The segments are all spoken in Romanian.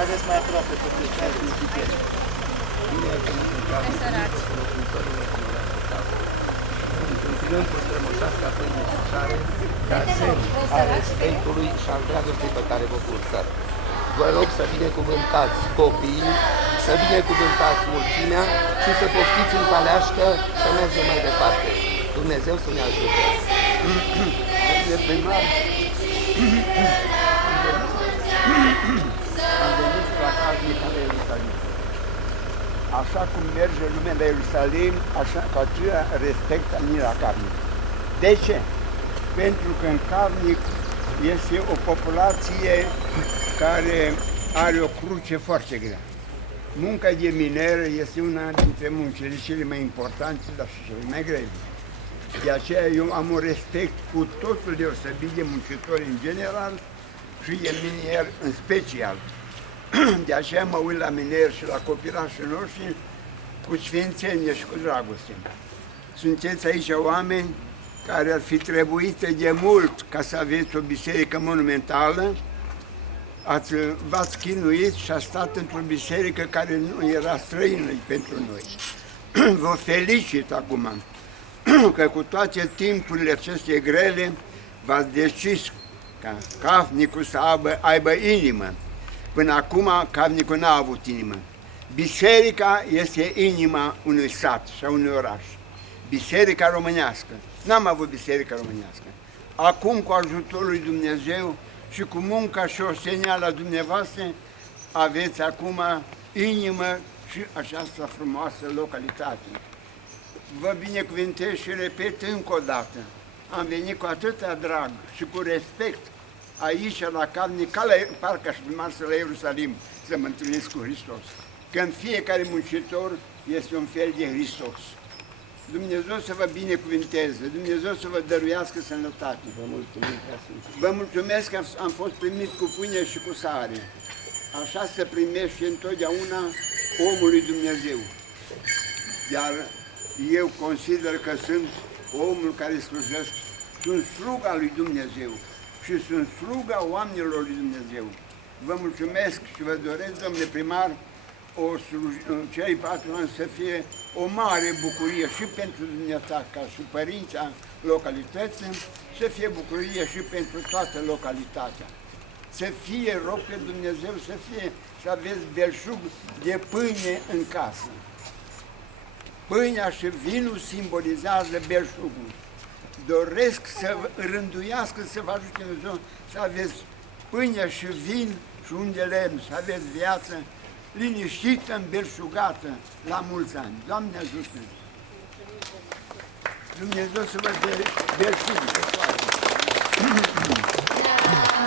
Haideți mai aproape pe ce ai principiat. Continuăm cu strămoșească apoi necesare ca semn al respectului și al dragostei pe care vă purtăm. Vă rog să binecuvântați copiii, să binecuvântați mulțimea și să poftiți în caleașcă să mergem mai departe. Dumnezeu să ne ajute. Am venit la casnic la Ierusalim. Așa cum merge lumea la Ierusalim, așa că aceea respectă la Carnic. De ce? Pentru că în Carnic este o populație care are o cruce foarte grea. Munca de miner este una dintre muncile cele mai importante, dar și cele mai grele. De aceea eu am un respect cu totul deosebit de muncitori în general și de minier în special. De aceea mă uit la mineri și la copilașii noștri cu sfințenie și cu dragoste. Sunteți aici oameni care ar fi trebuit de mult ca să aveți o biserică monumentală, v-ați chinuit și ați stat într-o biserică care nu era străină pentru noi. Vă felicit acum că cu toate timpurile acestea grele v-ați decis ca Cafnicul să aibă inimă. Până acum Cafnicul n-a avut inimă. Biserica este inima unui sat și a unui oraș. Biserica românească. N-am avut biserica românească. Acum, cu ajutorul lui Dumnezeu și cu munca și osteneala dumneavoastră, aveți acum inimă și această frumoasă localitate. Vă binecuvântez și repet încă o dată. Am venit cu atâta drag și cu respect aici, la Carnic, parcă aș fi mers la Ierusalim să mă întâlnesc cu Hristos. Că în fiecare muncitor este un fel de Hristos. Dumnezeu să vă binecuvânteze, Dumnezeu să vă dăruiască sănătate. Vă mulțumim, Vă mulțumesc că am fost primit cu pâine și cu sare. Așa se primește întotdeauna omul lui Dumnezeu. Iar eu consider că sunt omul care slujesc, sunt sluga lui Dumnezeu și sunt sluga oamenilor lui Dumnezeu. Vă mulțumesc și vă doresc, domnule primar, cei 4 ani să fie o mare bucurie și pentru dumneata, ca și părința localității, să fie bucurie și pentru toată localitatea. Să fie, rog pe Dumnezeu, să aveți belșug de pâine în casă. Pâinea și vinul simbolizează belșugul. Doresc să rânduiască, să vă ajute Dumnezeu să aveți pâine și vin și un de lemn, să aveți viață liniștită, îmbelșugată, la mulți ani. Doamne ajută! Dumnezeu să vă dea belșug pe toate! La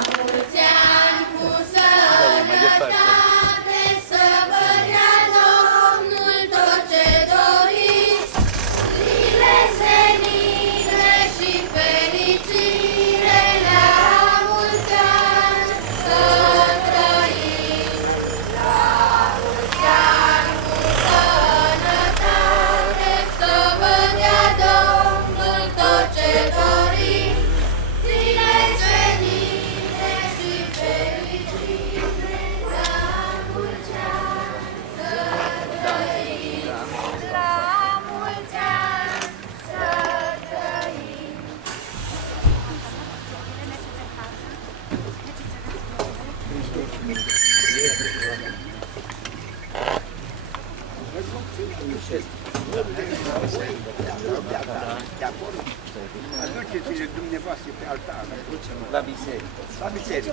mulți ani cu sănătate, să vă dea Domnul tot ce doriți, zile senine și fericire, la mulți ani să trăiți. La mulți ani cu sănătate, să vă dea Domnul tot ce doriți, zile senine și fericire, la mulți ani să trăiți. La mulți ani să trăiți. Aduceți-le dumneavoastră pe altar. la biserică. La biserică.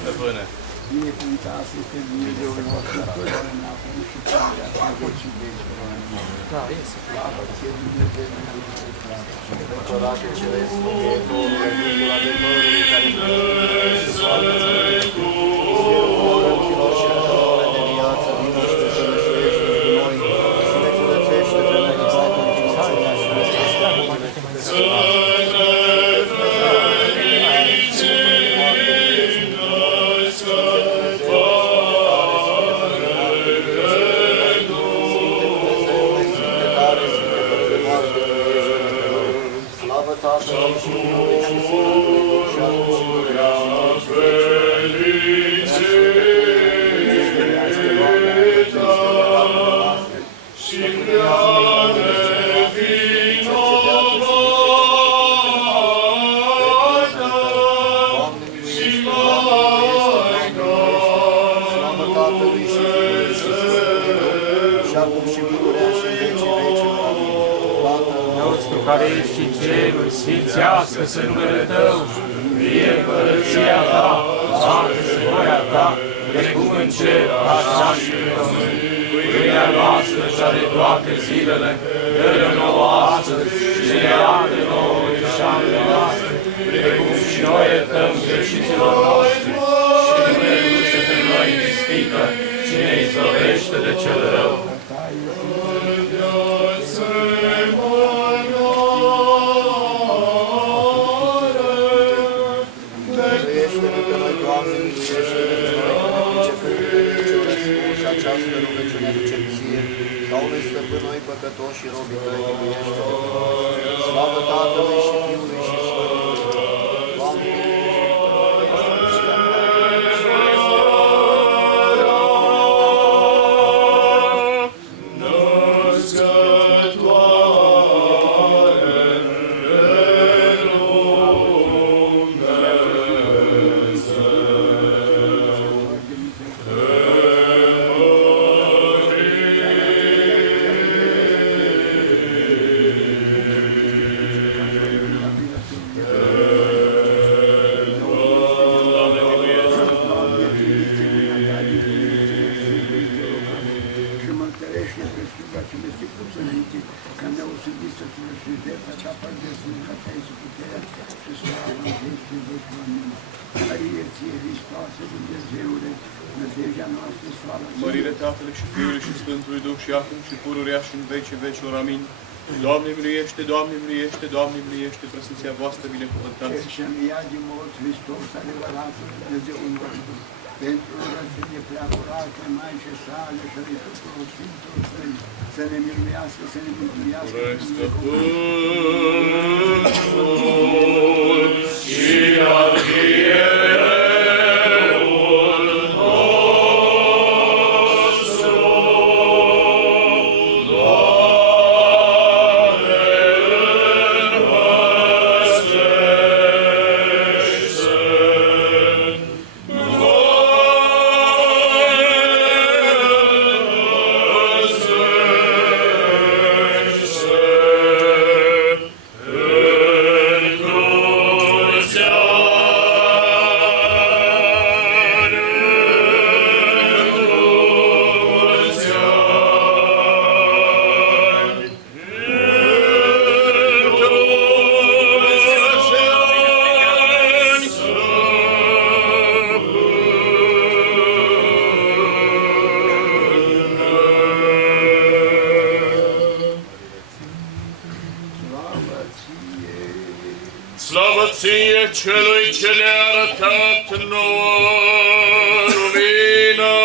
stăpâne. Binecuvântat este Dumnezeul nostru, totdeauna, acum și pururea și în vecii vecilor. Amin. Slavă ție, Dumnezeu, Împărate Ceresc, Mântuitorul, Duhul adevărului, care mântuiește și soartă țărește, Sfântul și rătătoare de viață, vină și te sănășuiește cu noi și ne curățește pe noi din sacrificarea și răspește. Tatălui și Fiului și Sfântului Duh și acum și pururea și în vecii vecilor. Nostru care ești în ceruri, sfințească-se numele Tău, fie împărăția Ta, facă-se voia Ta, precum în cer, așa și în pământ. Pâinea noastră cea de toate zilele, dă-ne nouă astăzi și ne iartă nouă greșelile noastre, precum și noi iertăm greșiților noștri, și nu ne duce pe noi în ispită, ci ne izbăvește de cel rău. Miluiește-ne pe noi, Doamne, miluiește-ne pe noi, că ne pricepem ce răspuns această rugăciune ducem ție, ca unui stăpân noi păcătoși și robii Tăi, miluiește-ne pe noi. Slavă Tatălui și Fiului și Sfântului Duh. Doamne, Mărire Tatălui și Fiului și Sfântului Duh și acum și pururea și în vecii vecilor. Amin. Doamne miluiește, Doamne miluiește, Doamne miluiește, presenția voastră binecuvântați. Și înviat din morți Hristos, adevăratul Dumnezeul nostru, pentru rugăciune prea curată, Maicii sale și de tuturor Sfinților Săi, să ne miluiască, să ne mântuiască. Stăpânul și Arhiereul celui ce ne-a arătat nouă lumină.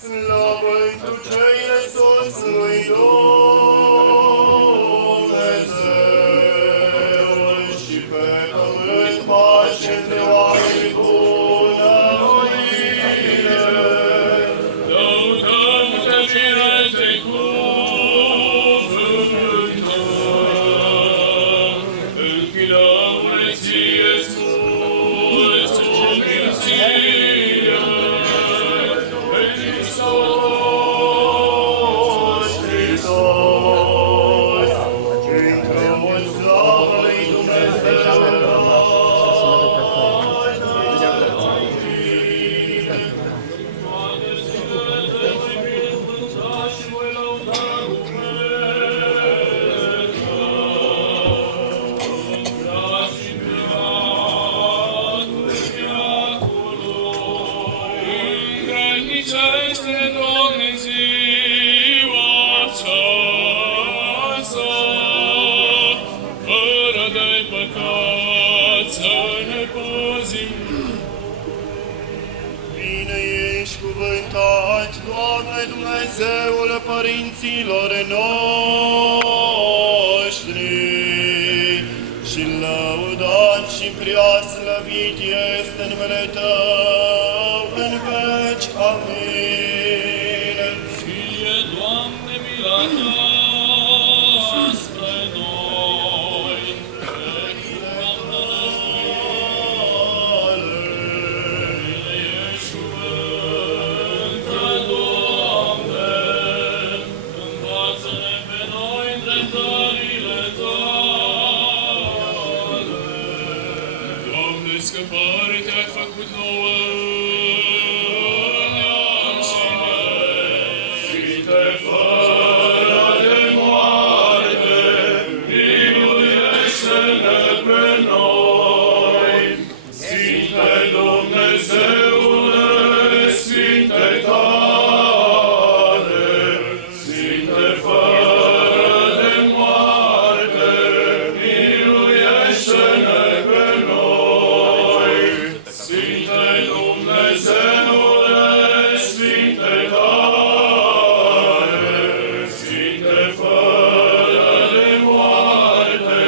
Slavă întuceire sus lui Dumnezeu și pe pământ pace între oameni bunăvoire. Lăudăm tăcere de cuvântul Tău, închinăm-ne ție, ajutat să ne păzim. Bine ești cuvântat, Doamne Dumnezeul părinților noștri, și lăudat și preaslăvit este numele Tău în veci. Amin. Ție, Doamne, mila Ta spre noi, ești Sfântă, Doamne, învață-ne pe noi îndreptările Tale. Doamne, scăpare Te-ai făcut nouă, neam și neam. Sfinte, fără de moarte, miluiește-ne pe noi. Sfinte Dumnezeule, Sfinte tare, Sfinte fără de moarte, miluiește-ne pe noi. Sfinte Dumnezeule, Sfinte tare, Sfinte fără de moarte,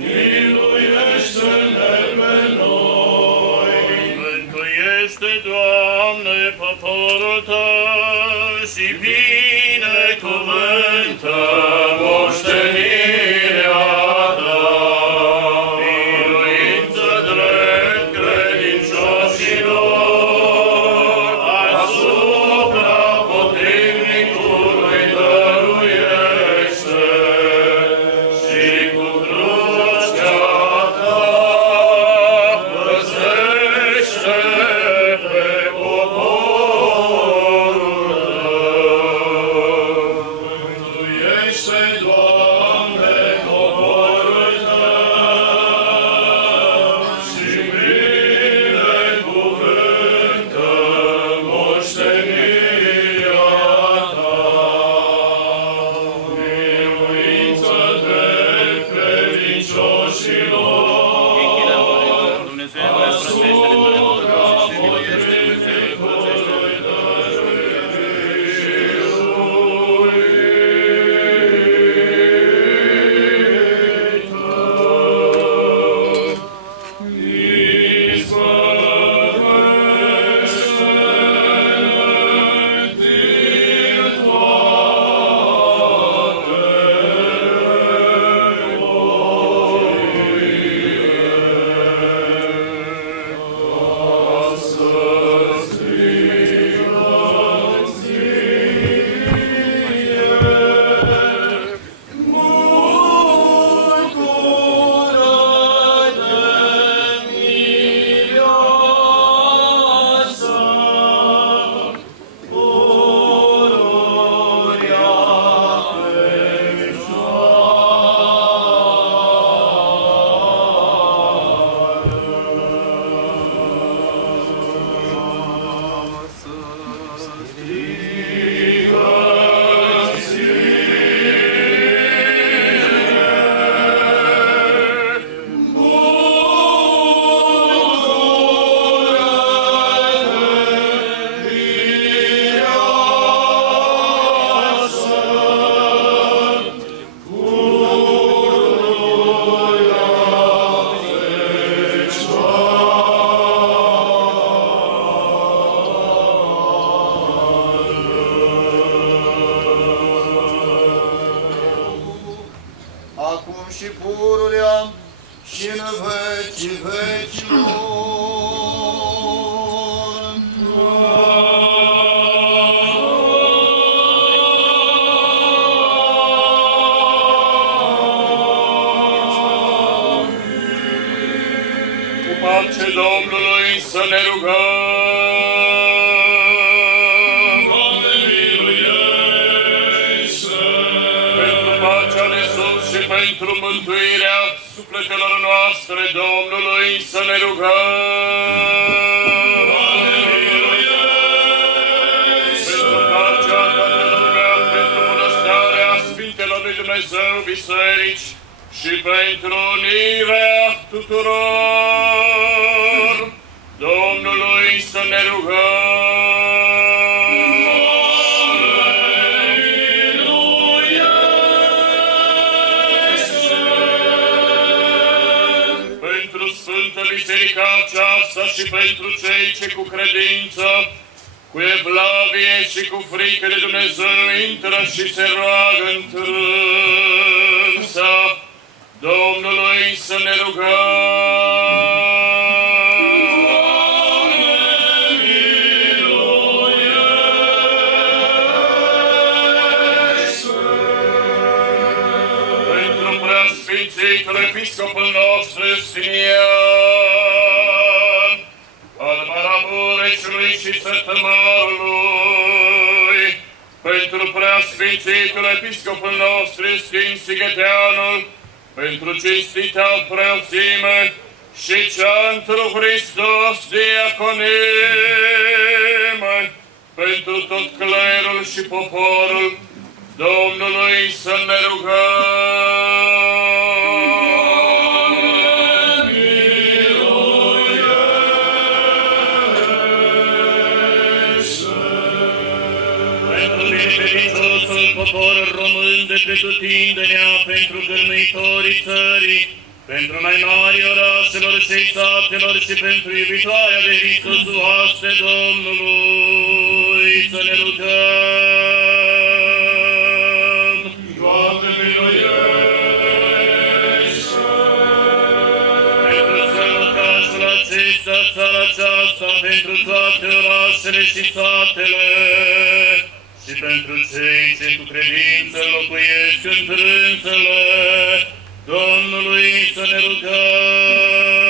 miluiește-ne pe noi. Mântuiește, Doamne, poporul Tău și binecuvântă moștenirea Ta. Biruință drept credincioșilor, asupra potrivnicului dăruiește, și cu crucea Ta păzește pe poporul Tău. Mântuiește, Doamne, poporul Tău și binecuvântă moștenirea Ta. Biruință drept credincioșilor, acum și pururea și în vecii vecilor. Cu pace Domnului să ne rugăm. Doamne, miluiește! Pentru pacea de sus și pentru mântuirea sufletelor noastre Domnului să ne rugăm. Doamne, miluiește! Pentru pacea toată lumea, pentru bunăstarea Sfintelor lui Dumnezeu biserici, și pentru unirea tuturor Domnului să ne pentru Sfântă Biserica aceasta și pentru cei ce cu credință, cu evlavie și cu frică de Dumnezeu intră și se roagă întrânsa, Domnului să ne pentru preasfințitul episcopul nostru Simion, al Maramureșului și Sătămarului, pentru preasfințitul episcopul nostru Sfânt Sigăteanul, pentru cinstita preoțime și cea întru Hristos diaconime, pentru tot clerul și poporul Domnului să ne popor român de pretutindenea, pentru gărmâitorii țării, pentru mai mari orașelor și satelor și pentru iubitoarea de Hristos oaste Domnului să ne rugăm. Doamne miluiește! Pentru sănătașul acesta, țara aceasta, pentru toate orașele și satele, și pentru cei ce cu credință locuiesc întrânsele, Domnului să ne rugăm.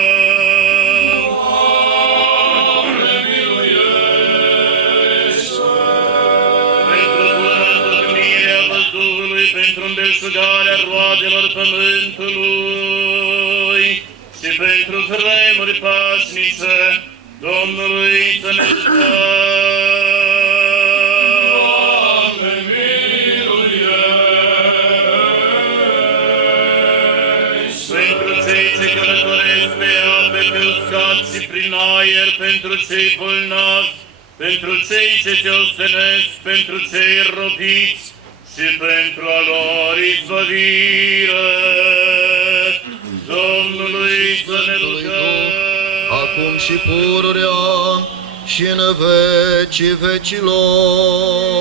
Doamne miluiește! Pentru bună întocmirea văzduhului, pentru îmbelșugarea roadelor pământului și pentru vremuri pașnice, Domnului să ne rugăm. Și prin aer, pentru cei bolnavi, pentru cei ce se ostenesc, pentru cei robiți și pentru a lor izbăvire, Domnului să ne rugăm. Acum și pururea și în vecii vecilor.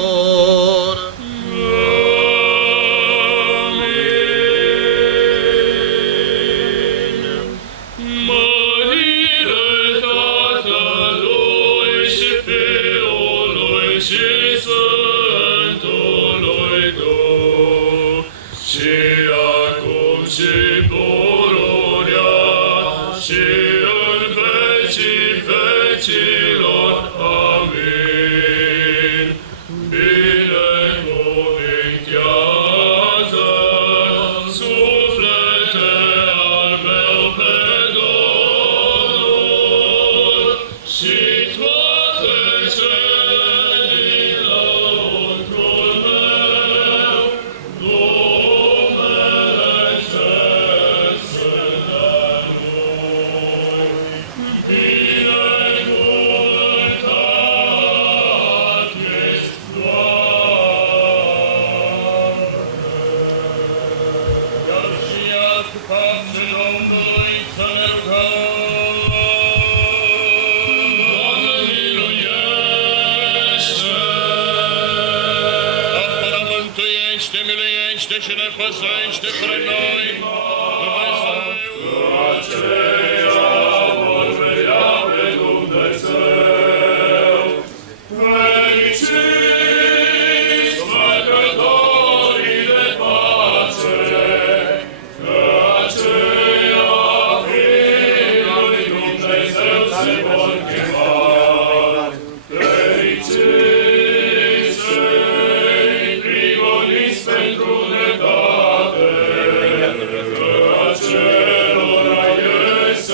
și ne păzește pre noi, Dumnezeu. Aceea vor vedea pe Dumnezeu, fericiți făcătorii de pace, că aceia fiii lui Dumnezeu se vor chema. Fericiți cei prigoniți pentru dreptate, că acelora este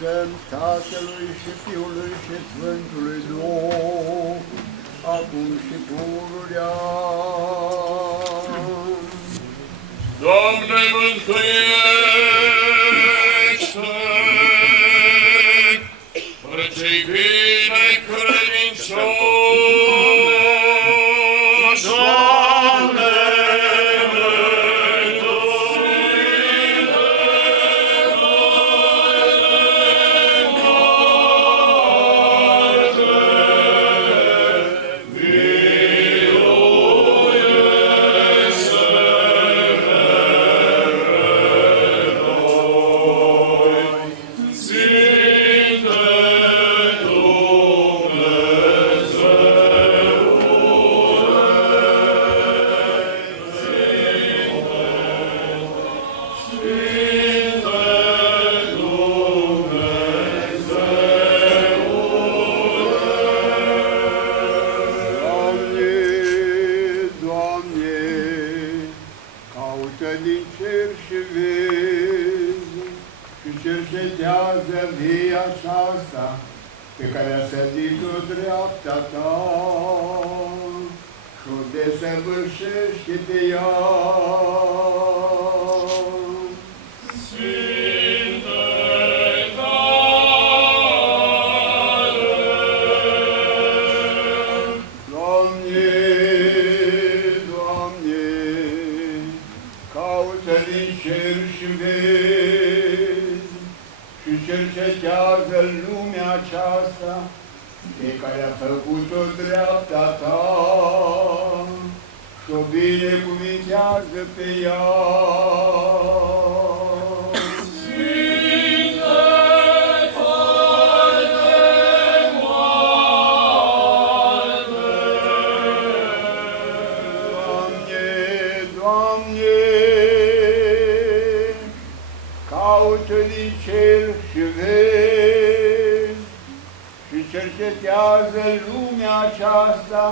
înălțăm Tatălui și Fiului și Sfântului Duh, acum și pururea. Doamne, mântuiește! Fără cei bine credincioși, Doamne, pe care a sădit-o dreapta ta și o desăvârșește pe ea. Sfinte Doamne, Doamne, caută din cer și vezi și cercetează lumea aceasta pe care a făcut-o dreapta ta și o binecuvintează pe ea. Din cer și vezi și cercetează lumea aceasta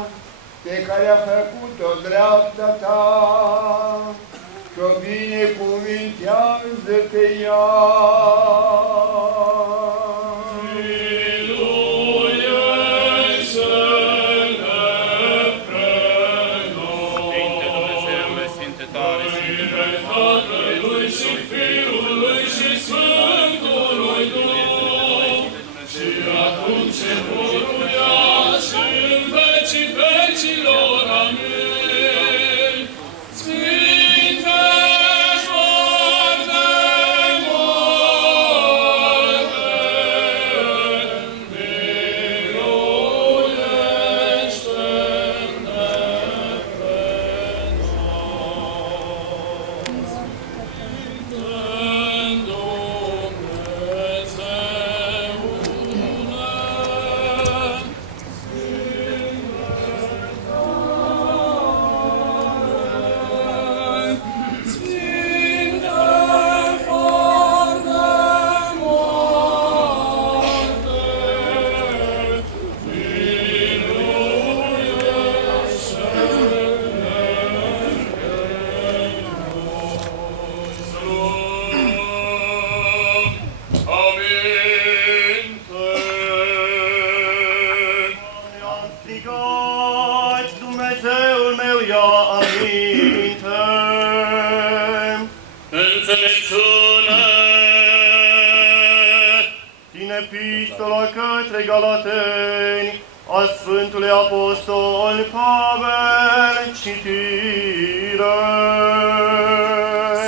pe care a făcut-o dreapta ta și o binecuvintează pe ea. Epistola către Galateni a Sfântului Apostol Pavel, citire.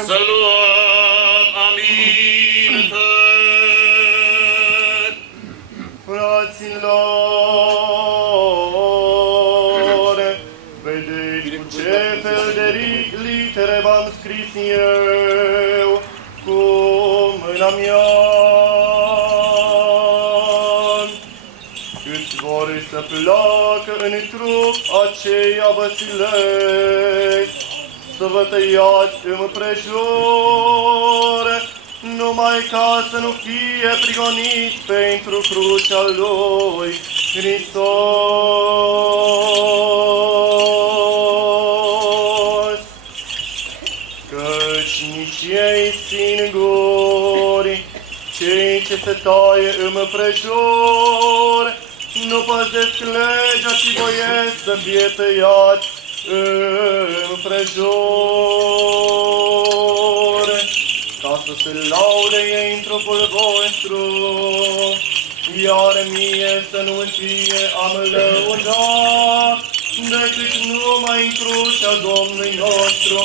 Să luăm aminte. Fraților, vedeți cu ce fel de litere v-am scris eu cu mâna mea. Vor să placă în trup, aceia vă silesc să vă tăiați împrejur, numai ca să nu fie prigoniți pentru crucea lui Hristos. Căci nici ei singuri, cei ce ce se taie împrejur, nu păzesc legea și voiesc să fie tăiați împrejur, ca să se laude ei în trupul vostru, iar mie să nu-mi fie am lăudat, decât numai în crucea Domnului nostru,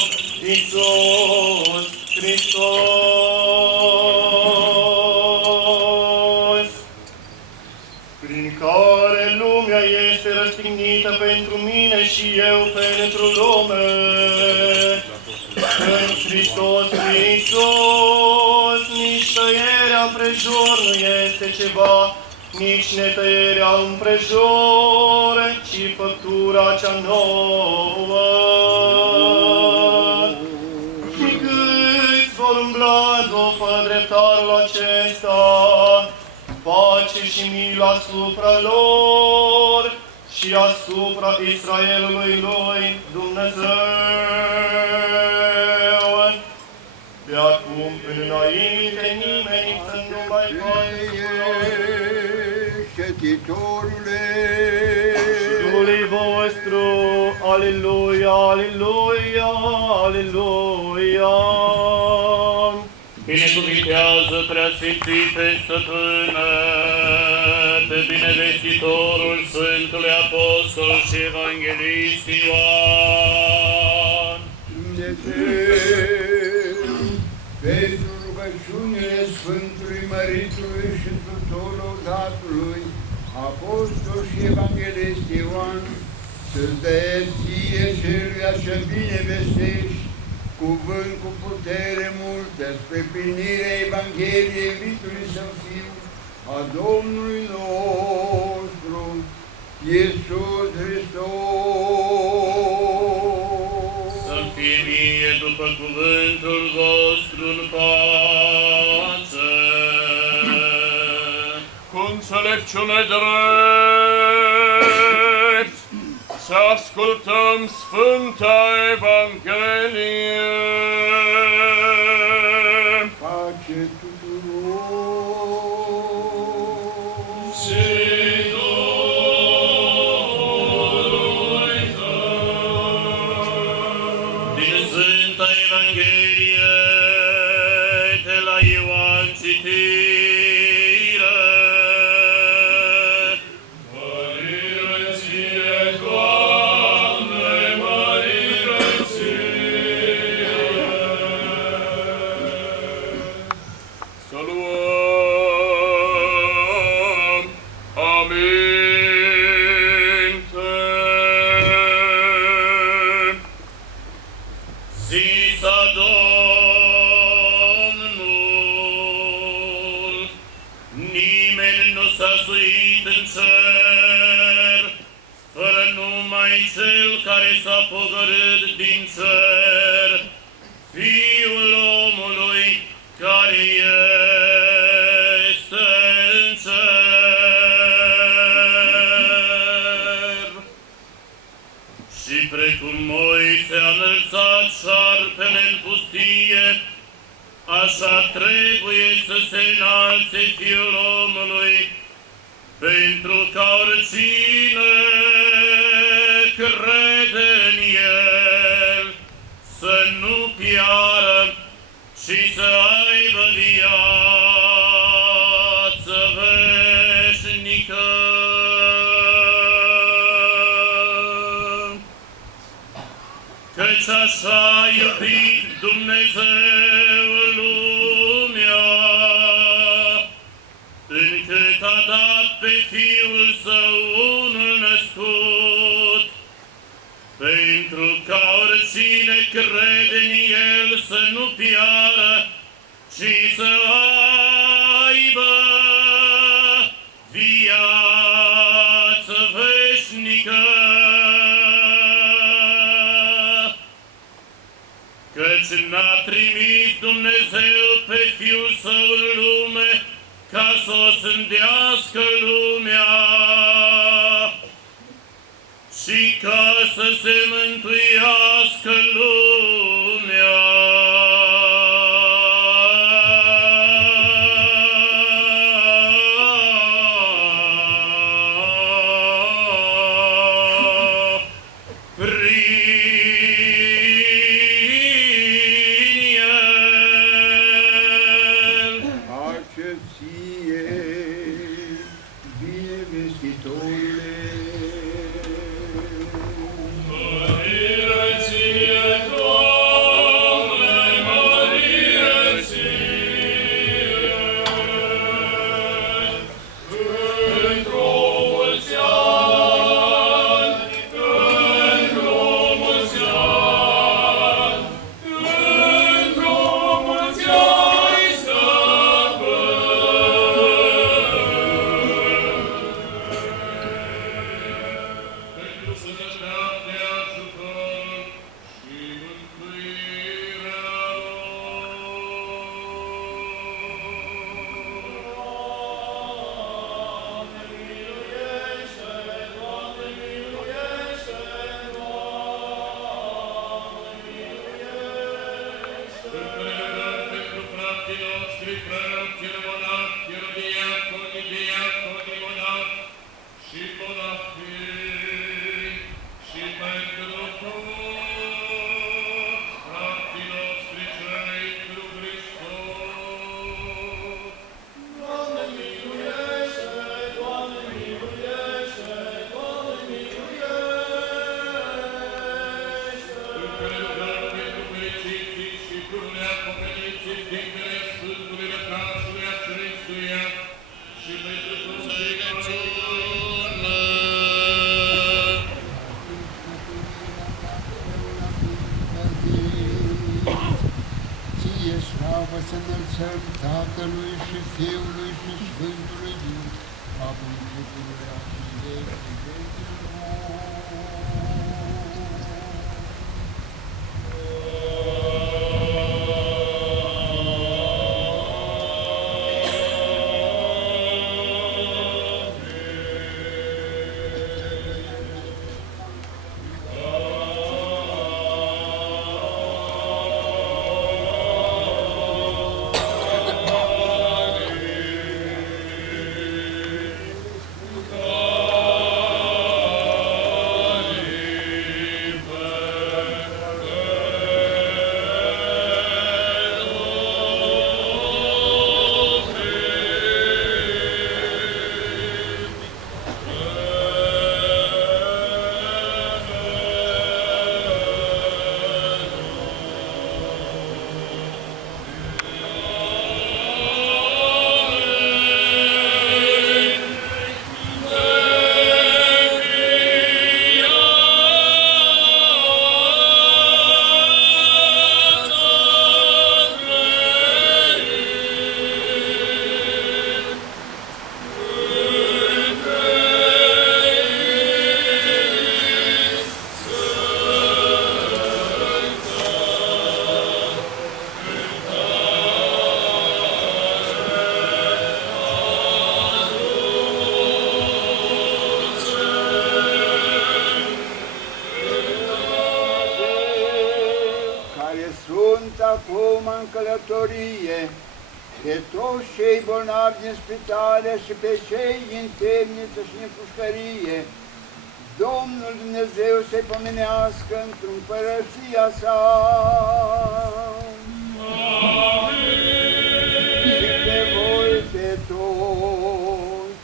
Iisus Hristos, prin care lumea este răstignită pentru mine și eu pentru lume. În Hristos Iisus, nici tăierea împrejur nu este ceva, nici netăierea împrejur, ci făptura cea nouă. Și câți vor umbla după dreptarul acesta, pace și milă asupra lor și asupra Israelului lui Dumnezeu. De acum până înainte nimeni să nu mai Știtorule, Fiului vostru, aleluia, aleluia, aleluia. Binecuvintează preasfințite stăpână, pe binevestitorul Sfântului Apostol și Evanghelist Ioan. Dumnezeu, pentru rugăciunile Sfântului Măritului și tuturor datului, Apostol și Evanghelist Ioan, să-ți dea ție celuia ce bine vestești, cuvânt cu putere multă, spre plinirea Evangheliei iubitului Său Fiu, a Domnului nostru, Iisus Hristos. Să-mi fie mie după cuvântul vostru în pace. Cu înțelepciune drept, să ascultăm Sfânta Evanghelie. Pace tuturor! Din Sfânta Evanghelie de la Ioan citire. Mărire ție, Doamne, mărire ție. Să luăm aminte. Zisa Domnul, nimeni nu s-a suit în cer, fără numai Cel care s-a pogorât din cer, Fiul omului care este în cer. Și precum Moise a înălțat șarpele în pustie, așa trebuie să se înalțe Fiul omului, pentru ca oricine crede în El să nu piară, ci să aibă viață veșnică. Căci așa a iubit Dumnezeu lumea, încât a dat pe Fiul Său unul născut, pentru ca oricine crede în El să nu piară, ci să aibă viață veșnică. Căci n-a trimis Dumnezeu pe Fiul Său în lume ca să o sândească lumea, ci ca să se mântuiască lumea. înălțăm Tatălui și Fiului și Sfântului Duh, acum și pururea și vecii vecilor. Acum în călătorie, pe toți cei bolnavi din spitale și pe cei din temniță și din pușcărie, Domnul Dumnezeu să-i pomenească într-un împărăția sa. Și pe voi, pe toți,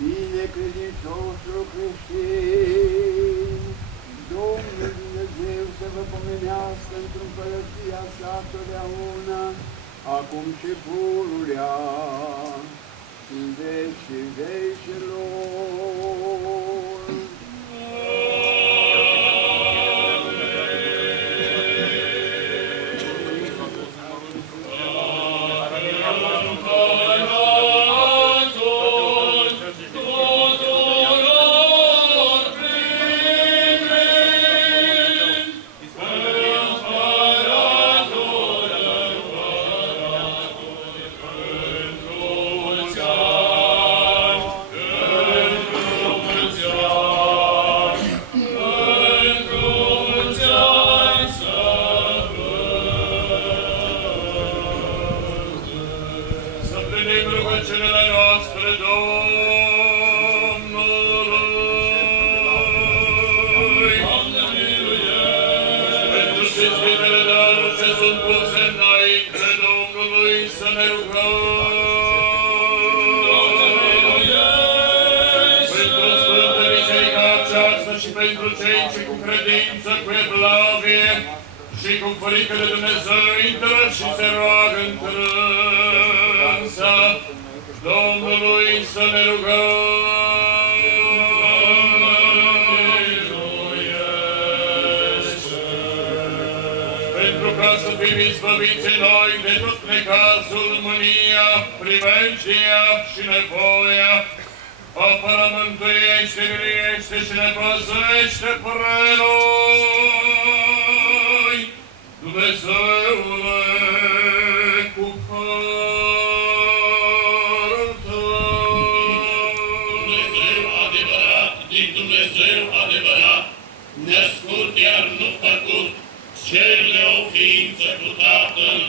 binecredincioșul creștin, Domnul Dumnezeu să vă pomenească într-un împărăția sa totdeauna, acum și pururea, în vecii vecilor. Pentru cei ce cu credință, cu evlavie și cu frică de Dumnezeu intră și se roagă întrânsa Domnului să ne rugăm. Pentru ca să fim izbăviți noi de tot necazul, mânia, primejdia și nevoia, apără, mântuiește, miluiește și ne păzește pre noi, Dumnezeule, cu harul Tău. Dumnezeu adevărat, din Dumnezeu adevărat, născut iar nu făcut, cerule o ființă cu Tatăl,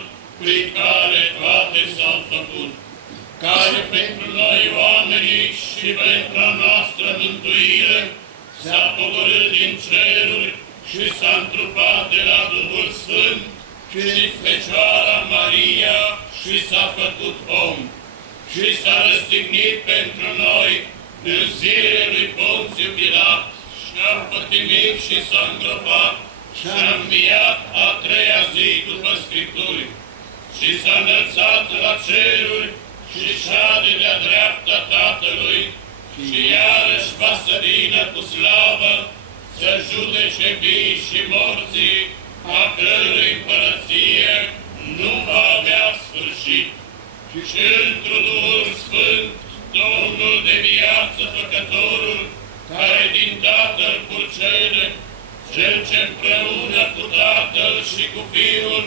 prin care toate s-au făcut, care pentru noi oamenii și pentru a noastră mântuire s-a pogorât din ceruri și s-a întrupat de la Duhul Sfânt și din Fecioara Maria și s-a făcut om și s-a răstignit pentru noi în zilele lui Ponțiu Pilat și-a pătimit și s-a îngropat și-a înviat a treia zi după Scripturi și s-a înălțat la ceruri și șade de-a dreapta Tatălui și iarăși va sădină cu slavă să judece vii și morții, a cărui împărăție nu va avea sfârșit. sfârșit. Și într-un Duhul Sfânt, Domnul de viață Făcătorul, care din Tatăl purcede, Cel ce împreună cu Tatăl și cu Fiul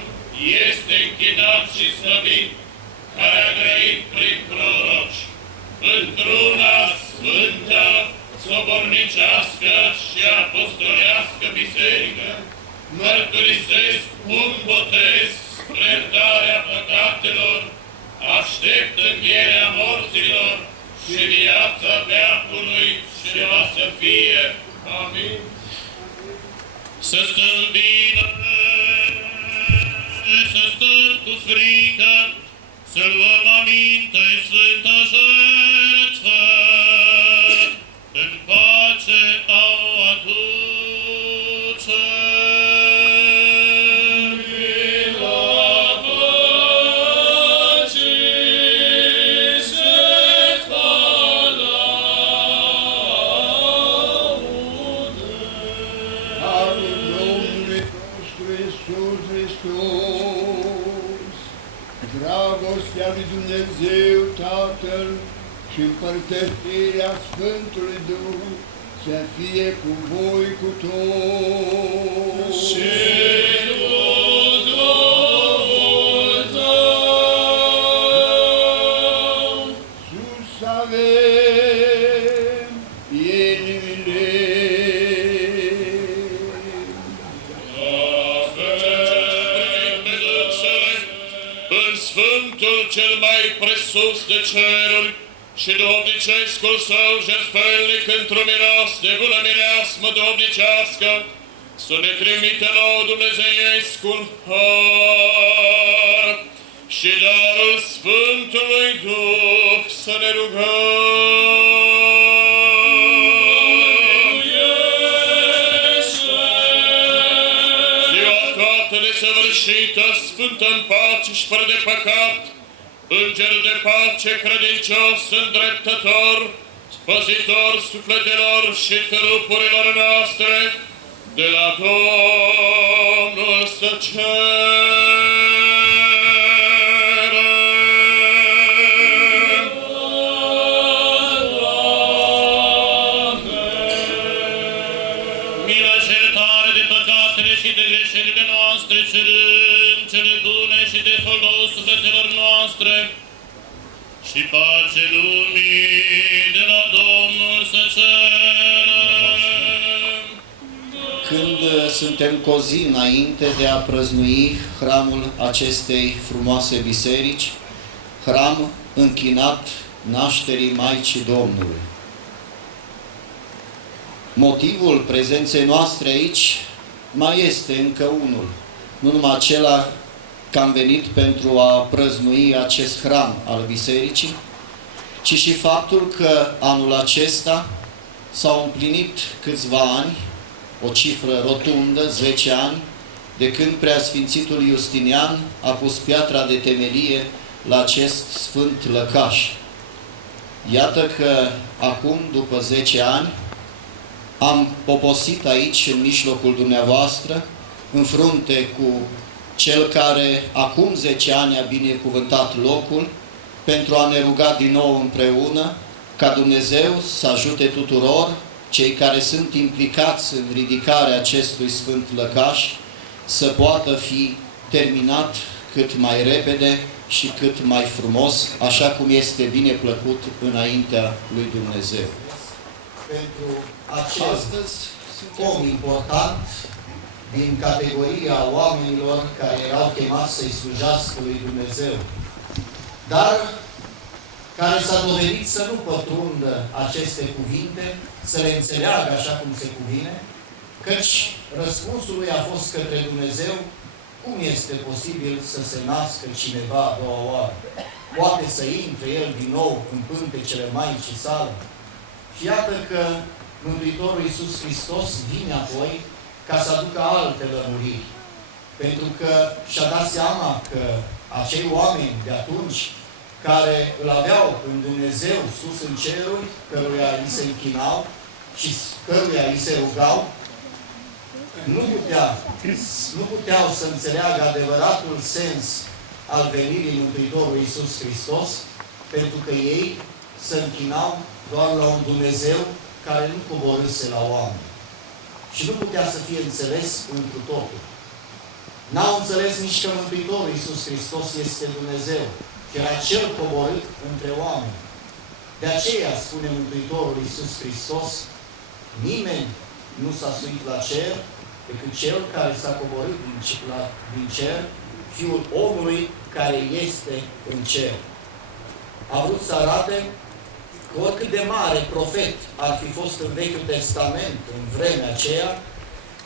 este închinat și slăvit, care a grăit prin proroci, într-una sfântă, sobornicească și apostolească biserică, mărturisesc un botez spre iertarea păcatelor, aștept învierea morților și viața veacului și va să fie. Amin. Să stăm bine, să stăm cu frică, să luăm aminte sfântă jertfă, în pace au aduce. Dragostea lui Dumnezeu Tatăl și împărtășirea Sfântului Duh să fie cu voi cu toți. Și cu Duhul tău. Sus avem inimile. În Sfântul cel mai presus de ceruri și duhovnicescul său jertfelnic într-o miros de bună mireasmă duhovnicească, să ne trimite nouă dumnezeiescul har și darul Sfântului Duh să ne rugăm. Desăvârșită, sfântă în pace și fără de păcat, Înger de pace, credincios, îndreptător, păzitor sufletelor și trupurilor noastre, de la Domnul să și pace lumii de la Domnul să cerem. Când suntem cu o zi înainte de a prăznui hramul acestei frumoase biserici, hram închinat nașterii Maicii Domnului. Motivul prezenței noastre aici mai este încă unul, nu numai acela că am venit pentru a prăznui acest hram al bisericii, ci și faptul că anul acesta s-au împlinit câțiva ani, o cifră rotundă, 10 ani, de când Preasfințitul Justinian a pus piatra de temelie la acest sfânt lăcaș. Iată că acum, după 10 ani, am poposit aici, în mijlocul dumneavoastră, în frunte cu Cel care acum 10 ani a binecuvântat locul, pentru a ne ruga din nou împreună ca Dumnezeu să ajute tuturor cei care sunt implicați în ridicarea acestui sfânt lăcaș să poată fi terminat cât mai repede și cât mai frumos, așa cum este bine plăcut înaintea lui Dumnezeu. Pentru astăzi, om important din categoria oamenilor care erau chemați să-i slujească lui Dumnezeu, dar care s-a dovedit să nu pătrundă aceste cuvinte, să le înțeleagă așa cum se cuvine, căci răspunsul lui a fost către Dumnezeu: cum este posibil să se nască cineva a doua oară? Poate să intre el din nou în pântecele Maicii sale? Și iată că Mântuitorul Iisus Hristos vine apoi ca să aducă alte lămuriri. Pentru că și-a dat seama că acei oameni de atunci care îl aveau în Dumnezeu sus în ceruri, căruia îi se închinau și căruia îi se rugau, nu puteau să înțeleagă adevăratul sens al venirii Mântuitorului Iisus Hristos, pentru că ei se închinau doar la un Dumnezeu care nu coborâse la oameni. Și nu putea să fie înțeles întru totul. N-au înțeles nici că Mântuitorul Iisus Hristos este Dumnezeu, că era Cel coborât între oameni. De aceea, spune Mântuitorul Iisus Hristos, nimeni nu s-a suit la cer decât Cel care s-a coborât din cer, Fiul omului care este în cer. A vrut să arate că oricât de mare profet ar fi fost în Vechiul Testament în vremea aceea,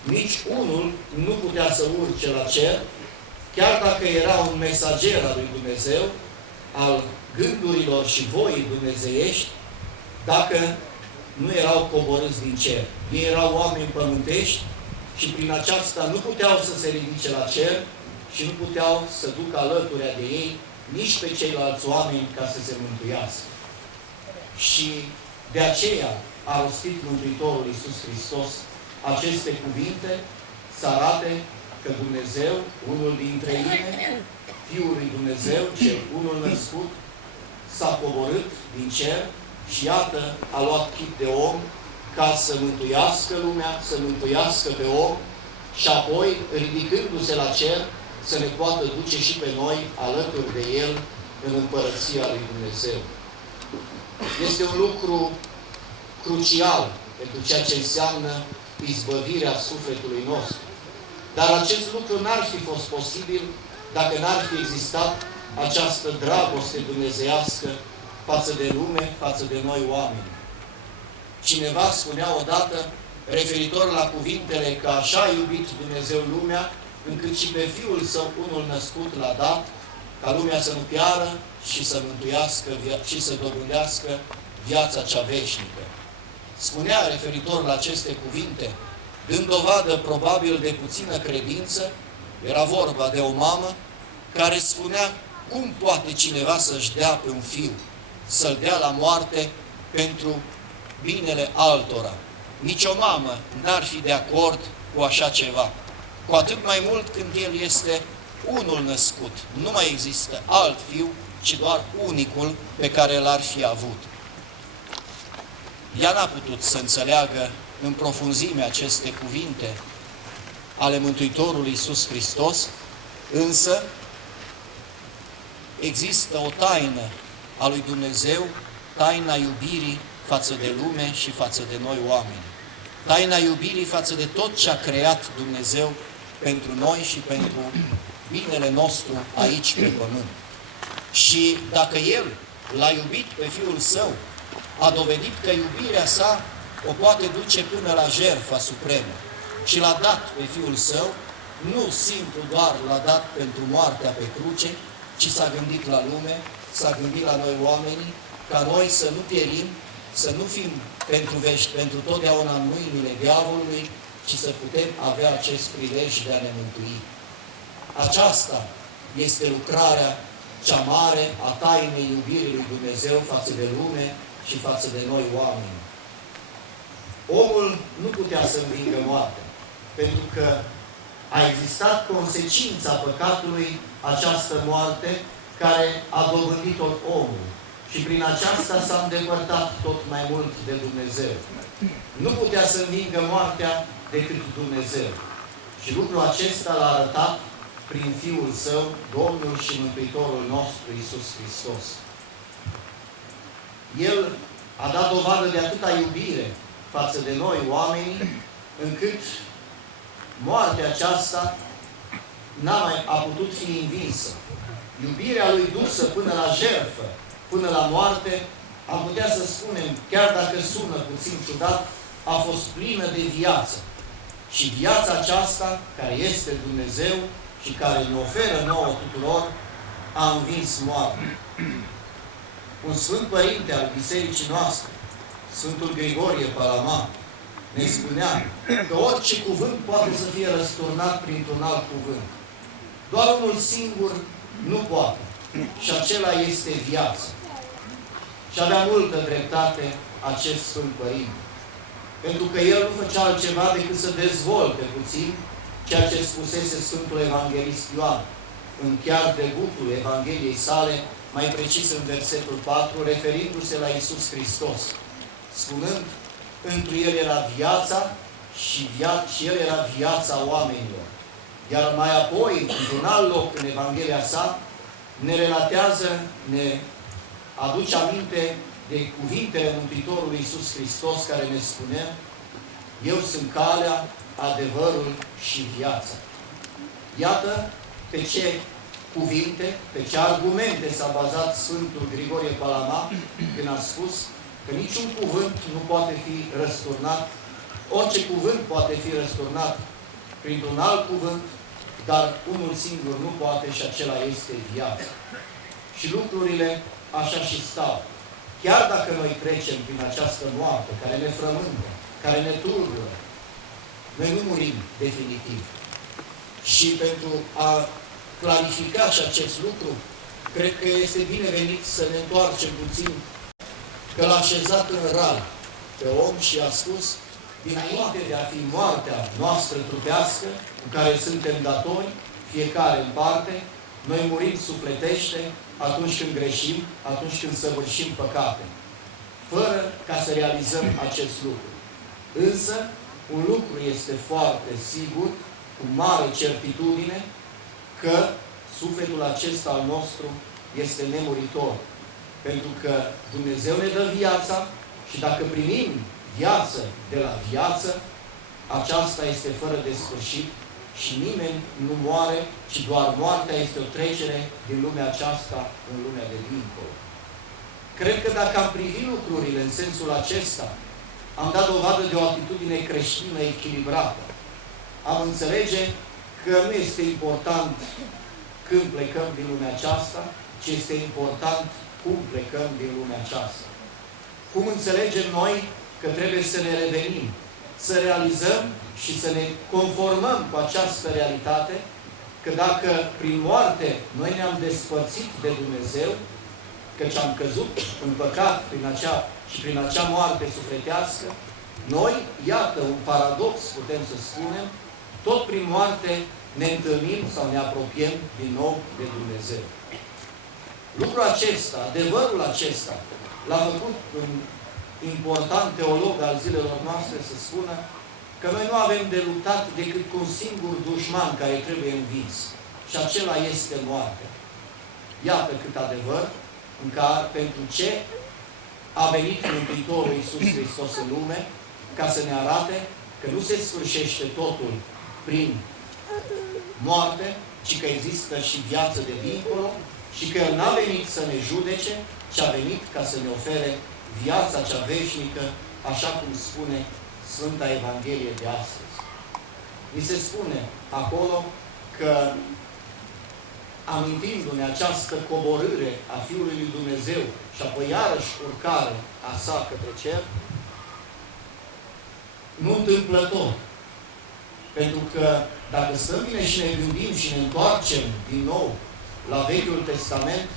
nici unul nu putea să urce la cer, chiar dacă era un mesager al lui Dumnezeu, al gândurilor și voii dumnezeiești, dacă nu erau coborâți din cer. Ei erau oameni pământești și prin aceasta nu puteau să se ridice la cer și nu puteau să ducă alături de ei nici pe ceilalți oameni ca să se mântuiască. Și de aceea a rostit Mântuitorul Iisus Hristos aceste cuvinte să arate că Dumnezeu, unul dintre ei, Fiul lui Dumnezeu, cel unul născut, s-a coborât din cer și iată a luat chip de om ca să mântuiască lumea, să mântuiască pe om și apoi, ridicându-se la cer, să ne poată duce și pe noi alături de El în Împărăția lui Dumnezeu. Este un lucru crucial pentru ceea ce înseamnă izbăvirea sufletului nostru. Dar acest lucru n-ar fi fost posibil dacă n-ar fi existat această dragoste dumnezeiască față de lume, față de noi oameni. Cineva spunea odată, referitor la cuvintele că așa a iubit Dumnezeu lumea, încât și pe Fiul Său unul născut l-a dat, ca lumea să nu piară și să mântuiască și să dobândească viața cea veșnică. Spunea referitor la aceste cuvinte, dând dovadă probabil de puțină credință, era vorba de o mamă care spunea, cum poate cineva să-și dea pe un fiu, să-l dea la moarte pentru binele altora? Nici o mamă n-ar fi de acord cu așa ceva. Cu atât mai mult când el este unul născut. Nu mai există alt fiu, ci doar unicul pe care l-ar fi avut. Ea n-a putut să înțeleagă în profunzime aceste cuvinte ale Mântuitorului Iisus Hristos, însă există o taină a lui Dumnezeu, taina iubirii față de lume și față de noi oameni. Taina iubirii față de tot ce a creat Dumnezeu pentru noi și pentru binele nostru aici pe pământ. Și dacă El l-a iubit pe Fiul Său, a dovedit că iubirea sa o poate duce până la jertfa supremă. Și l-a dat pe Fiul Său, nu simplu doar l-a dat pentru moartea pe cruce, ci s-a gândit la lume, s-a gândit la noi oamenii, ca noi să nu pierim, să nu fim pentru totdeauna în mâinile diavolului, ci să putem avea acest prilej de a ne mântui. Aceasta este lucrarea cea mare a tainei iubirii lui Dumnezeu față de lume și față de noi oameni. Omul nu putea să învingă moartea, pentru că a existat consecința păcatului, această moarte, care a dobândit-o omul. Și prin aceasta s-a îndepărtat tot mai mult de Dumnezeu. Nu putea să învingă moartea decât Dumnezeu. Și lucrul acesta l-a arătat prin Fiul Său, Domnul și Mântuitorul nostru, Iisus Hristos. El a dat dovadă de atâta iubire față de noi, oamenii, încât moartea aceasta n-a mai putut fi învinsă. Iubirea Lui dusă până la jertfă, până la moarte, am putea să spunem, chiar dacă sună puțin ciudat, a fost plină de viață. Și viața aceasta, care este Dumnezeu și care ne oferă nouă tuturor, a învins moartea. Un Sfânt Părinte al Bisericii noastre, Sfântul Grigorie Palama, ne spunea că orice cuvânt poate să fie răsturnat printr-un alt cuvânt. Doar unul singur nu poate. Și acela este viața. Și avea multă dreptate acest Sfânt Părinte. Pentru că el nu făcea altceva decât să dezvolte puțin ceea ce spusese Sfântul Evanghelist Ioan. în chiar debutul Evangheliei sale, mai precis în versetul 4, referindu-se la Iisus Hristos, spunând, întru El era viața și El era viața oamenilor. Iar mai apoi, într-un alt loc în Evanghelia sa, ne relatează, ne aduce aminte de cuvintele Mântuitorului Iisus Hristos, care ne spune, eu sunt calea, adevărul și viața. Iată pe ce cuvinte, pe ce argumente s-a bazat Sfântul Grigorie Palama când a spus că niciun cuvânt nu poate fi răsturnat, orice cuvânt poate fi răsturnat printr-un alt cuvânt, dar unul singur nu poate și acela este viața. Și lucrurile așa și stau. Chiar dacă noi trecem prin această moarte care ne frământă, care ne tulbură, noi nu murim definitiv. Și pentru a clarifica și acest lucru, cred că este binevenit să ne întoarcem puțin că l-a așezat în rai pe om și a spus, dinainte de a fi moartea noastră trupească, cu care suntem datori, fiecare în parte, noi murim sufletește atunci când greșim, atunci când săvârșim păcate, fără ca să realizăm acest lucru. Însă, un lucru este foarte sigur, cu mare certitudine, că sufletul acesta al nostru este nemuritor. Pentru că Dumnezeu ne dă viața și dacă primim viață de la viață, aceasta este fără de sfârșit și nimeni nu moare, ci doar moartea este o trecere din lumea aceasta în lumea de dincolo. Cred că dacă am privit lucrurile în sensul acesta, am dat dovadă de o atitudine creștină echilibrată. Am înțelege că nu este important când plecăm din lumea aceasta, ci este important cum plecăm din lumea aceasta. Cum înțelegem noi că trebuie să ne revenim, să realizăm și să ne conformăm cu această realitate, că dacă prin moarte noi ne-am despărțit de Dumnezeu, căci am căzut în păcat prin acea moarte sufletească, noi, iată un paradox, putem să spunem, tot prin moarte ne întâlnim sau ne apropiem din nou de Dumnezeu. Lucrul acesta, adevărul acesta, l-a făcut un important teolog al zilelor noastre să spună că noi nu avem de luptat decât cu un singur dușman care trebuie învins. Și acela este moartea. Iată cât adevăr în care, pentru ce a venit Mântuitorul Iisus Hristos în lume, ca să ne arate că nu se sfârșește totul prin moarte, ci că există și viață de dincolo și că El n-a venit să ne judece, ci a venit ca să ne ofere viața cea veșnică, așa cum spune Sfânta Evanghelie de astăzi. Ni se spune acolo că, amintindu-ne această coborâre a Fiului lui Dumnezeu și apoi iarăși urcare a sa către cer, nu întâmplător. Pentru că dacă stăm bine și ne gândim și ne întoarcem din nou la Vechiul Testament,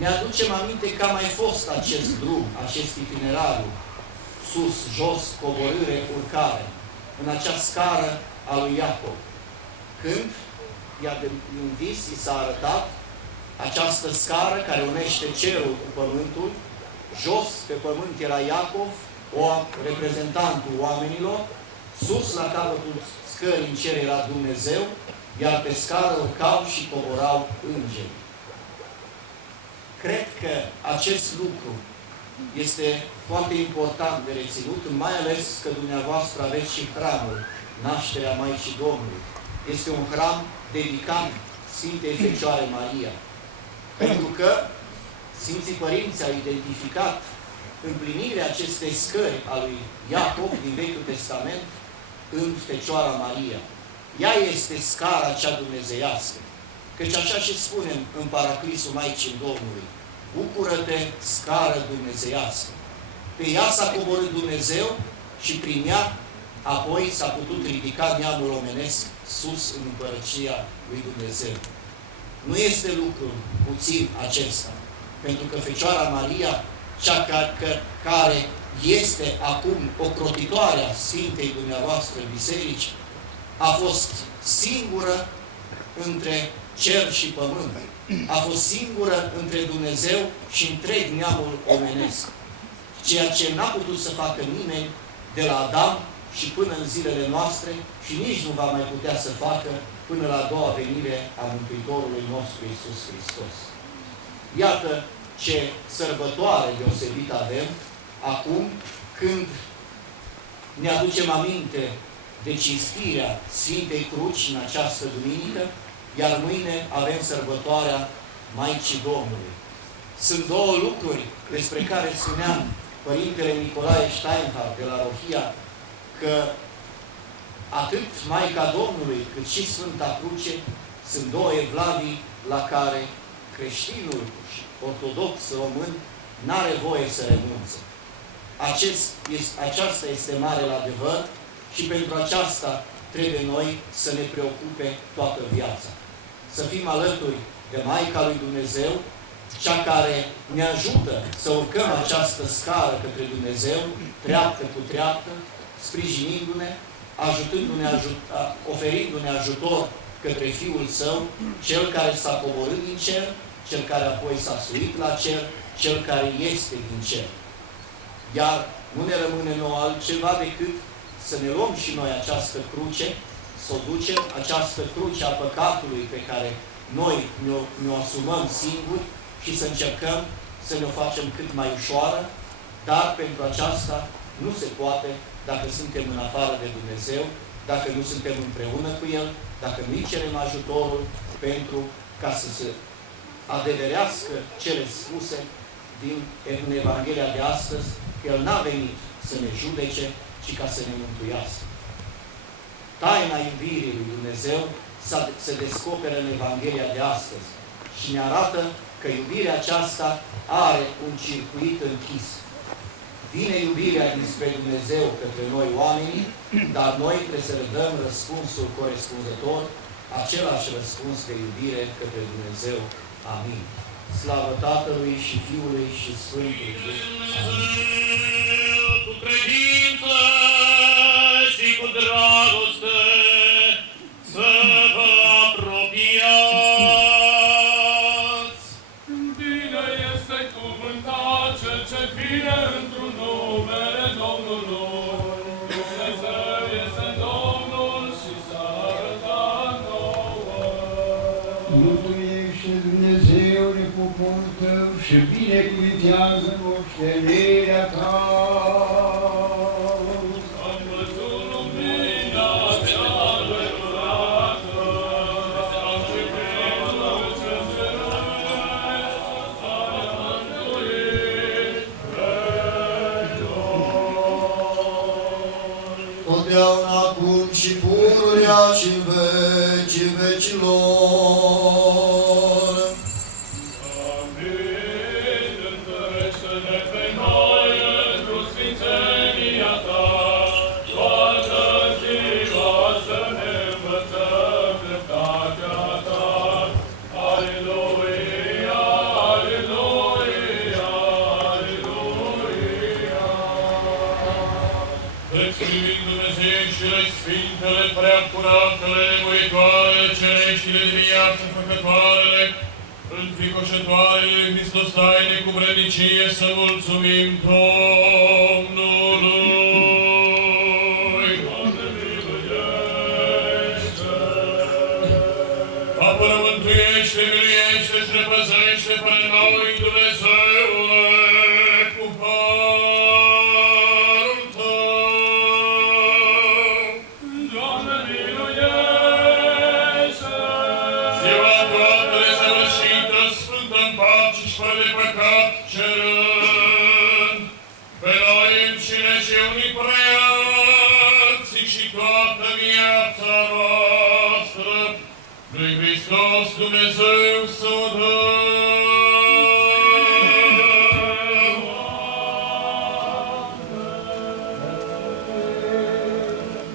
ne aducem aminte că a mai fost acest drum, acest itinerariu, sus, jos, coborâre, urcare, în acea scară a lui Iacov. Când în vis i s-a arătat această scară care unește cerul cu pământul, jos pe pământ era Iacov, reprezentantul oamenilor, sus la capătul scării în cer era Dumnezeu, iar pe scară urcau și coborau îngeri. Cred că acest lucru este foarte important de reținut, mai ales că dumneavoastră aveți și hramul, nașterea Maicii Domnului. Este un hram dedicat Sfintei Fecioare Maria. Pentru că Sfinții Părinți au identificat împlinirea acestei scări a lui Iacov din Vechiul Testament în Fecioara Maria. Ea este scara cea dumnezeiască. Căci așa și spunem în Paraclisul Maicii Domnului: bucură-te, scară dumnezeiască. Pe ea s-a coborât Dumnezeu și prin ea apoi s-a putut ridica neamul omenesc sus în împărăția lui Dumnezeu. Nu este lucru puțin acesta, pentru că Fecioara Maria, cea care este acum ocrotitoarea Sfintei dumneavoastră Biserici, a fost singură între cer și pământ. A fost singură între Dumnezeu și întreg neamul omenesc. Ceea ce n-a putut să facă nimeni de la Adam și până în zilele noastre și nici nu va mai putea să facă până la a doua venire a Mântuitorului nostru Iisus Hristos. Iată ce sărbătoare deosebită avem acum, când ne aducem aminte de cinstirea Sfintei Cruci în această duminică, iar mâine avem sărbătoarea Maicii Domnului. Sunt două lucruri despre care spuneam Părintele Nicolae Steinhardt de la Rohia, că atât Maica Domnului cât și Sfânta Cruce sunt două evlavii la care creștinul ortodox român n-are voie să renunțe. Aceasta este marele adevăr și pentru aceasta trebuie noi să ne preocupe toată viața. Să fim alături de Maica lui Dumnezeu, cea care ne ajută să urcăm această scară către Dumnezeu, treaptă cu treaptă, sprijinindu-ne, ajutându-ne, oferindu-ne ajutor către Fiul Său, Cel care s-a coborât din cer, Cel care apoi s-a suit la cer, Cel care este din cer. Iar nu ne rămâne nouă altceva decât să ne luăm și noi această cruce, să o ducem, această cruce a păcatului pe care noi ne-o asumăm singuri și să încercăm să ne-o facem cât mai ușoară, dar pentru aceasta nu se poate dacă suntem în afară de Dumnezeu, dacă nu suntem împreună cu El, dacă nu-i cerem ajutorul pentru ca să se adeverească cele spuse în Evanghelia de astăzi, că El n-a venit să ne judece, ci ca să ne mântuiască. Taina iubirii lui Dumnezeu se descoperă în Evanghelia de astăzi și ne arată că iubirea aceasta are un circuit închis. Vine iubirea dinspre Dumnezeu către noi oamenii, dar noi trebuie să le dăm răspunsul corespunzător, același răspuns de iubire către Dumnezeu. Amin. Slavă Tatălui și Fiului și Sfântului Duh. Cu credință și cu dragoste să vă apropiați. Bine este cuvântat cel ce vine într-un numele Domnului. Dumnezeu este Domnul și s-a arătat nouă. Mântuiește, Dumnezeule, poporul Tău și binecuvintează moștenirea Ta. Am văzut lumina cea adevărată, am privit dulce ceresc, s-a mântuit pe noi. Totdeauna acum și pururea și în vecii vecilor. Amin. Întărește-ne pe noi într-o sfințenia Ta, toată ziua să ne învățăm dreptatea Ta. Aleluia, aleluia, aleluia. Prețuim Dumnezeieșile, Sfintele, Preacuratele, Muitoarele, Cereștile de viață, Făcătoarele, Înfricoșătoarele lui Hristos, taine cu vrednicie să mulțumim Domnului. Doamne, miluiește! Apără, mântuiește, miluiește și ne păzește pe noi, Dumnezeule, cu harul Tău. Doamne, miluiește! Ziua toată desăvârșită, sfântă în pace și fără de păcat, cerând pe noi înșine și unii preații și toată viața noastră, lui Hristos Dumnezeu să o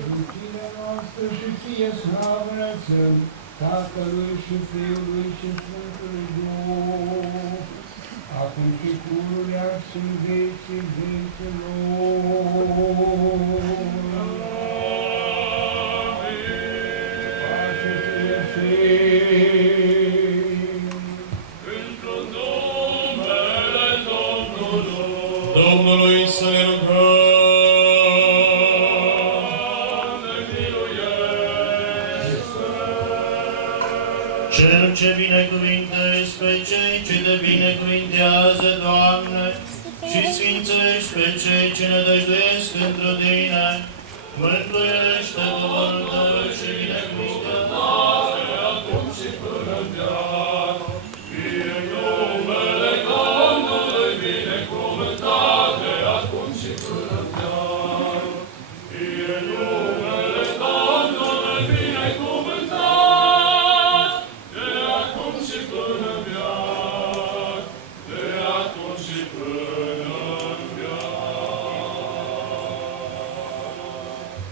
Rușinea noastră și ție slavă înălțăm, Tatălui și Fiului și Sfântului Duh, acum și pururea și în vecii vecilor. Pace fie ție. Cel ce binecuvintezi pe cei ce te binecuvintează, Doamne, și sfințești pe cei ce nădăjduiesc într-o Tine, mântuiește poporul Tău și binecuvintează acum și până în veac. Fie numele Domnului binecuvântat de acum și până în veac. Fie numele Domnului binecuvântat de acum și până în veac. De acum și până în veac.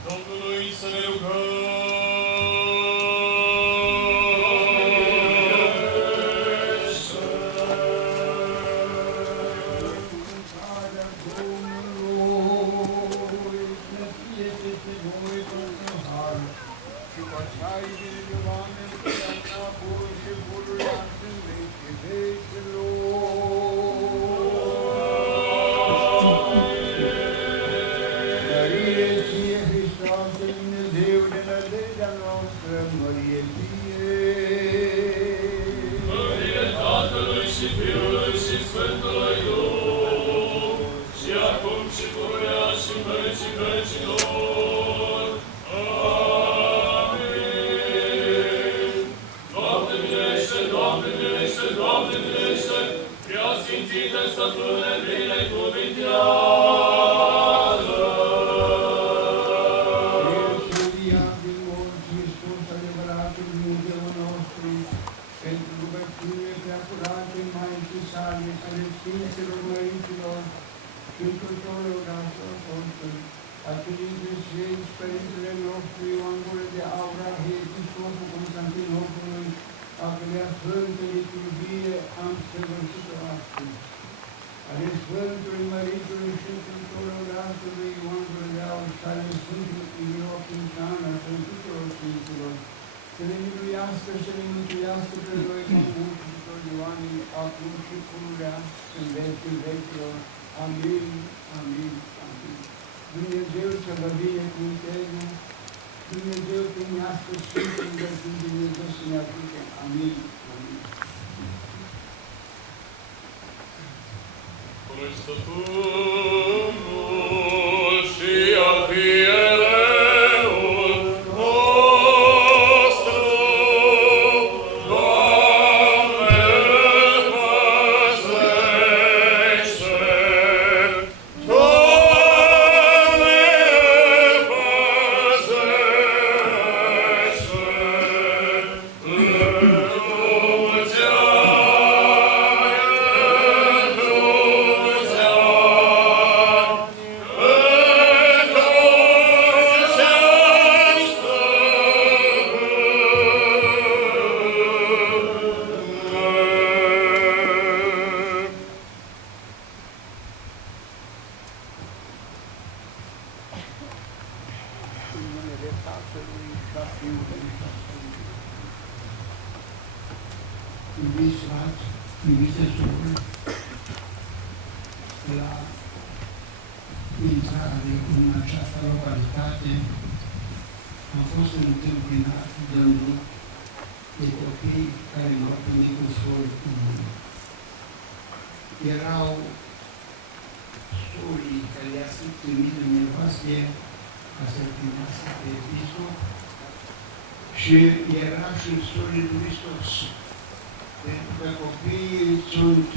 Domnului să ne rugăm. Și era și sorii lui Hristos. Pentru că copiii sunt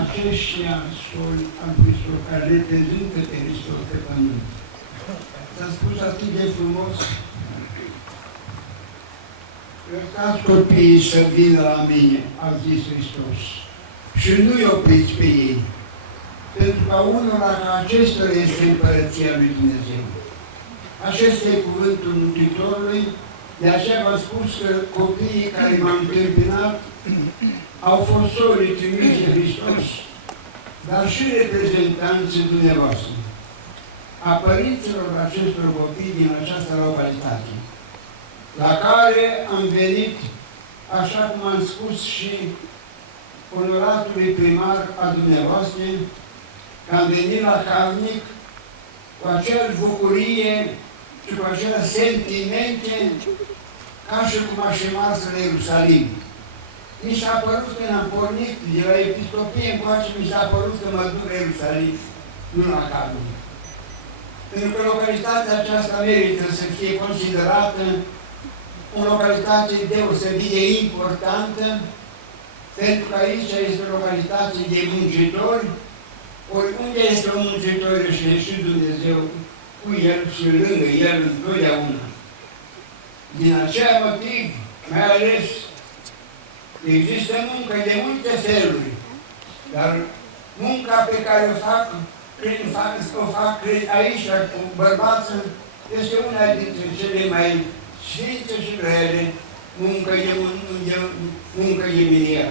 aceștia sori al Hristos, care reprezintă pe Hristos pe pământ. S-a spus atât de frumos, lăsați copiii să vină la mine, a zis Hristos, și nu-i opriți pe ei, pentru că unora ca acesta este împărăția lui Dumnezeu. Așa este cuvântul Mântuitorului, de aceea v-am spus că copiii care m-au întâmpinat au fost sorii trimiși de Hristos, dar și reprezentanții dumneavoastră, a părinților acestor copii din această localitate, la care am venit, așa cum am spus și onoratului primar a dumneavoastră, că am venit la Calnic cu aceeași bucurie și cu aceleași sentimente ca și cum aș fi mers la Ierusalim. Mi s-a părut când am pornit de la episcopie încoace, mi s-a părut că mă duc la Ierusalim, nu la Calnic. Pentru că localitatea aceasta merită să fie considerată o localitate deosebit de importantă, pentru că aici este o localitate de muncitori, oriunde este un muncitor și Dumnezeu cu el și lângă el întotdeauna. Din acel motiv, mai ales, există muncă de multe feluri, dar munca pe care o fac aici cu bărbații este una dintre cele mai sfinte și grele muncă de minier.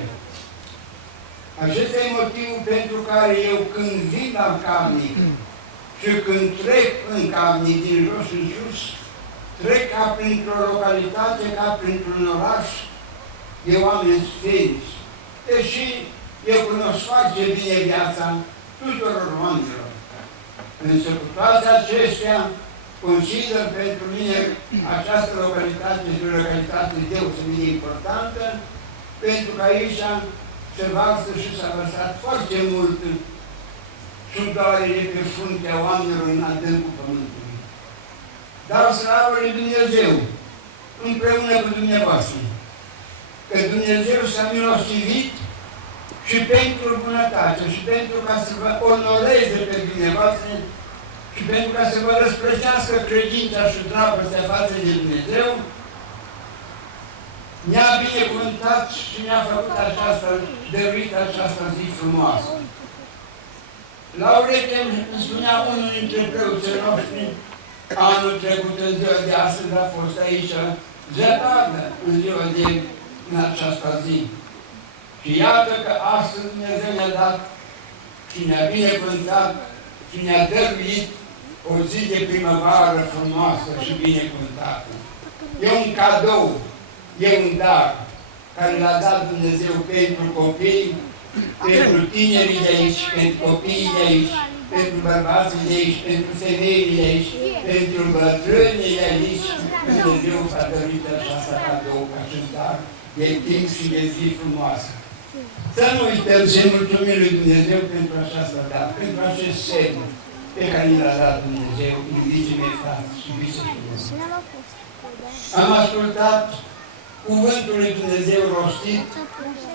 Acesta e motivul pentru care eu când vin la Calnic și când trec în Calnic din jos în sus, trec ca printr-o localitate, ca printr-un oraș de oameni sfinți. Deși eu cunosc foarte bine viața tuturor oamenilor. Însă cu toate acestea, consider pentru mine această localitate este o localitate deosebit de importantă, pentru că aici se varsă și s-a vărsat foarte mult sudorele pe fruntea oamenilor în adâncul pământului. Dar slavă lui Dumnezeu, împreună cu dumneavoastră, că Dumnezeu s-a milostivit și pentru bunătate, și pentru ca să vă onoreze pe dumneavoastră, și pentru ca să vă răsplătească credința și dragostea față de Dumnezeu, ne-a binecuvântat și ne-a făcut această, dăruit această zi frumoasă. Laurete îmi spunea unul dintre preoții noștri, anul trecut, în ziua de astăzi, a fost aici, zăpadă în această zi. Și iată că astăzi Dumnezeu ne-a dat și ne-a binecuvântat și ne-a dăruit o zi de primăvară frumoasă și binecuvântată. E un cadou, e un dar care l-a dat Dumnezeu pentru copii, pentru tinerii de aici, pentru copiii de aici, pentru bărbații de aici, pentru femeile de aici, pentru bătrânii de aici. Dumnezeu a dăruit această cadou ca și dar de timp și de zi frumoasă. Să nu uităm să mulțumim lui Dumnezeu pentru această dată, pentru acest semn pe care ni l-a dat Dumnezeu, iubiții mei frați și biserici. Am ascultat cuvântul lui Dumnezeu rostit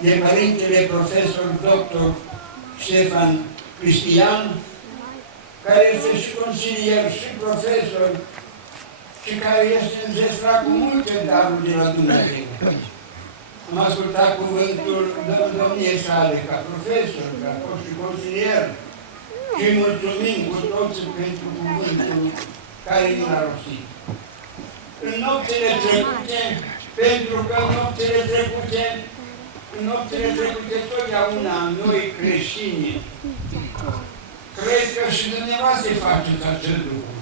de Părintele Profesor Dr. Ștefan Cristian, care este și consilier, și profesor, și care este înzestrat cu multe daruri de la Dumnezeu. Am ascultat cuvântul domniei sale ca profesor, ca fost și consilier, și îi mulțumim cu toții pentru cuvântul care ne-a rostit. În nopțile trecute, pentru că în nopțile trecute totdeauna noi creștini, cred că și dumneavoastră faceți acest lucru.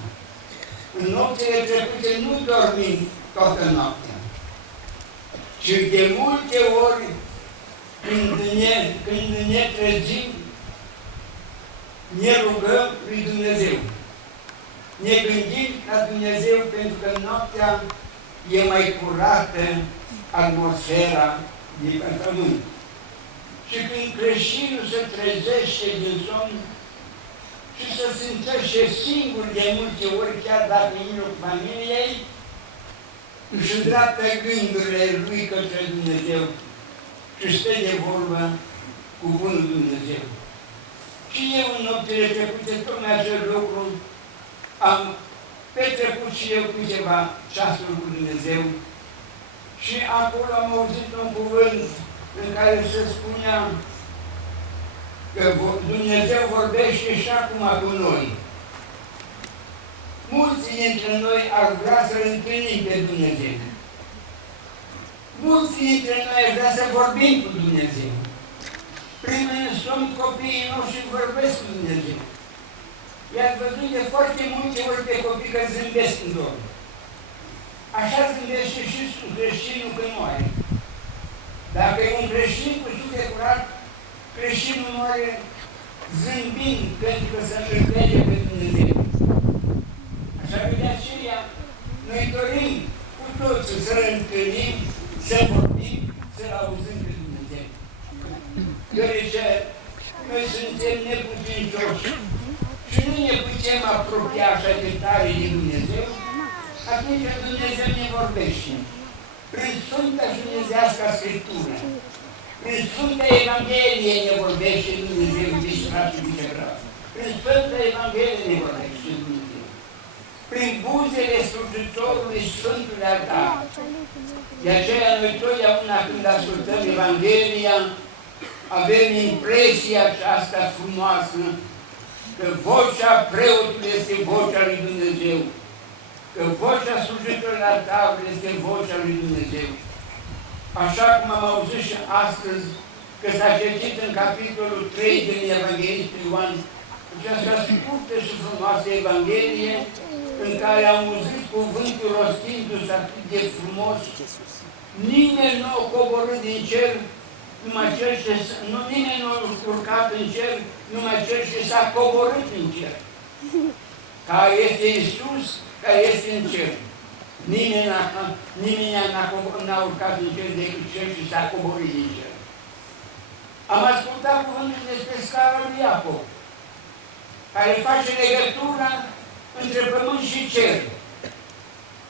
În nopțile trecute nu dormim toată noaptea, ci de multe ori când ne trezim, ne rugăm lui Dumnezeu. Ne gândim la Dumnezeu pentru că noaptea e mai curată atmosfera de pe pământ. Și când creștinul se trezește din somn și se simțește singur de multe ori, chiar dacă e în familiei, își îndreaptă gândurile lui către Dumnezeu și stă de vorbă cu bunul Dumnezeu. Și eu în nopțile trecute, tocmai acel lucru, am petrecut și eu câteva ceasuri cu Dumnezeu și acolo am auzit un cuvânt în care se spunea că Dumnezeu vorbește și acum cu noi. Mulți dintre noi ar vrea să-L întâlnim pe Dumnezeu. Mulți dintre noi ar vrea să vorbim cu Dumnezeu. Primele somn copiii noștri vorbesc cu Dumnezeu. I-ați văzut de foarte multe ori pe copii că zâmbesc în dorm. Așa zâmbește și creștinul când moare. Dacă e un creștin cu suflet curat, creștinul moare zâmbind pentru că să îl vede pe Dumnezeu. Așa că de aceea noi dorim cu toții să-L întâlnim, să vorbim, să-L auzim pe Dumnezeu. Deoarece noi suntem neputincioși și nu ne putem apropia așa de tare de Dumnezeu, atunci Dumnezeu ne vorbește. Prin Sfânta și Dumnezească Scriptură, prin Sfânta Evanghelie ne vorbește Dumnezeu, iubiți frați și iubiți frați. Prin Sfânta Evanghelie ne vorbește Dumnezeu. Prin buzele slujitorului Sfântului Altar. De aceea noi totdeauna când ascultăm Evanghelia, avem impresia aceasta frumoasă că vocea preotului este vocea lui Dumnezeu, că vocea slujitorului altarului este vocea lui Dumnezeu. Așa cum am auzit și astăzi, că s-a citit în capitolul 3 din Evanghelistul Ioan, această scurtă și frumoasă Evanghelie, în care am auzit cuvântul rostindu-se atât de frumos, nimeni nu a coborât din cer, nimeni nu a urcat în cer, numai cel ce s-a coborât în cer, care este Iisus, care este în cer. Nimeni n-a urcat în cer decât cel ce s-a coborât din cer. Am ascultat cuvântul despre scara lui Iacov, care face legătura între pământ și cer.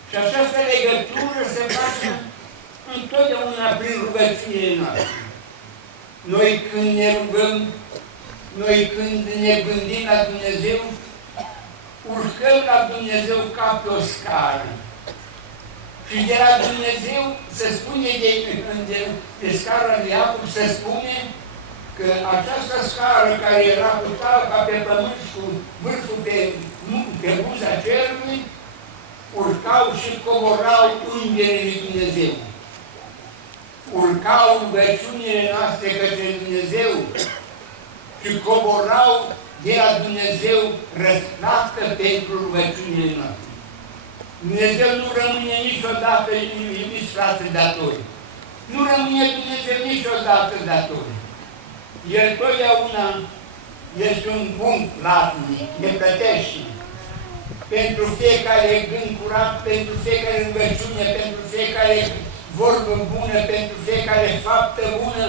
Și această legătură se face întotdeauna prin rugăciunile noastre. Noi când ne rugăm, noi când ne gândim la Dumnezeu, urcăm la Dumnezeu ca pe o scară. Și de la Dumnezeu se spune de scara lui Iacov, se spune că această scară care era cu talpa pe pământ și cu vârful pe buza cerului, urcau și coborau îngerii lui Dumnezeu. Urcau rugăciunile noastre către Dumnezeu și coborau de la Dumnezeu răsplată pentru rugăciunile noastre. Dumnezeu nu rămâne niciodată, iubiți frate, datori. Nu rămâne Dumnezeu niciodată datori. El totdeauna este un bun platnic, ne plătește. Pentru fiecare gând curat, pentru fiecare rugăciune, pentru fiecare vorbă bună, pentru fiecare faptă bună,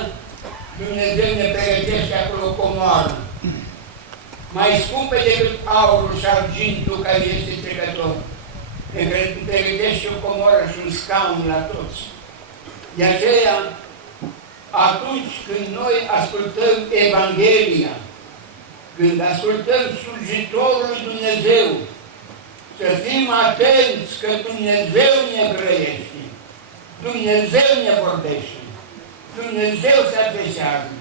Dumnezeu ne pregătește acolo o comoară. Mai scumpă decât aurul și argintul care este trecător. Ne pregătește o comoară și un scaun la toți. De aceea, atunci când noi ascultăm Evanghelia, când ascultăm slujitorul lui Dumnezeu, să fim atenți că Dumnezeu ne grăiește, Dumnezeu ne vorbește, Dumnezeu se adresează.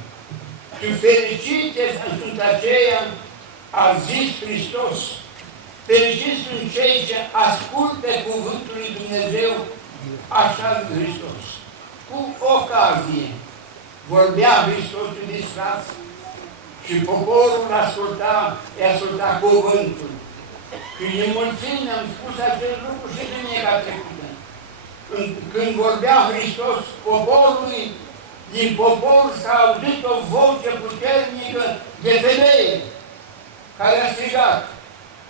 Și fericite sunt aceia, a zis Hristos, fericiți sunt cei ce ascultă cuvântul lui Dumnezeu, așa zis Hristos. Cu ocazie vorbea Hristos iubiți frați, și poporul asculta cuvântul. Și în mulțime am spus acest lucru și duminica trecută. Când vorbea Hristos poporului, din popor s-a auzit o voce puternică de femeie care a strigat: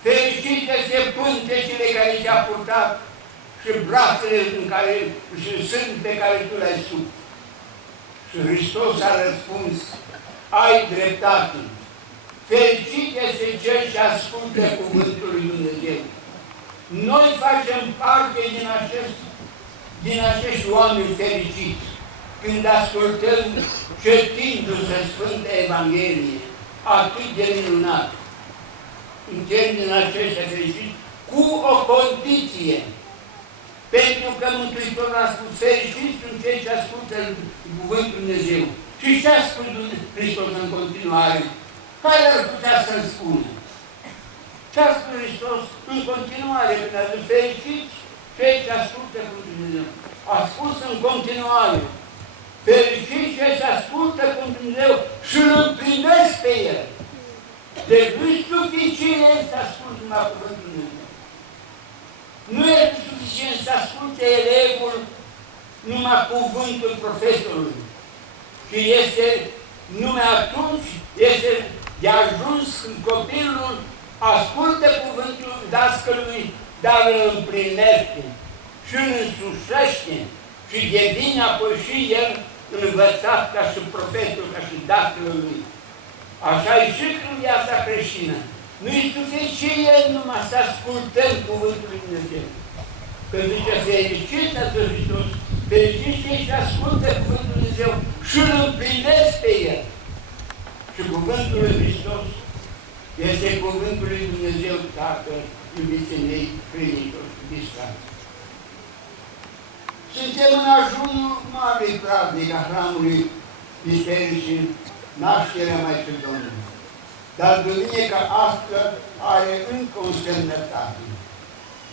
fericite-se pântecele care ți-a purtat și brațele și sân pe care tu le-ai sub. Și Hristos a răspuns: ai dreptate. Fericite-se cel ce ascultă cuvântul lui Dumnezeu. Noi facem parte din acești oameni fericiți când ascultăm citindu-se Sfânta Evanghelie, atât de minunat. În termenii aceștia fericiți, cu o condiție. Pentru că Mântuitorul a spus: fericiți sunt cei ce ascultă cuvântul Dumnezeu. Și ce a spus Hristos în continuare? Care ar putea să-l spună? Ce a spus Hristos în continuare? Când a zis: fericiți cei ce ascultă cuvântul Dumnezeu. A spus în continuare: fericiți cei ce ascultă cuvântul Dumnezeu și îl împlinesc pe el. Deci nu-i suficient să ascultă numai cuvântul Dumnezeu. Nu este suficient să asculte elevul numai cuvântul profesorului. Și este numai atunci, este de ajuns când copilul ascultă cuvântul dascălui, dar îl împlinește și îl însușește și devine apoi și el învățat ca și profesorul, ca și dascălul lui. Așa e și în viața creștină. Nu-i suficient numai să ascultăm cuvântul lui Dumnezeu. Când zice fericiți a Hristos, fericiți cei ce ascultă cuvântul lui Dumnezeu și îl împlinesc pe el. Și cuvântul lui Hristos este cuvântul lui Dumnezeu Tatăl, iubiții mei, credincioși, iubiți frați. Suntem în ajunul marelui praznic a hramului bisericii, nașterea Maicii Domnului. Dar duminica asta are încă o însemnătate.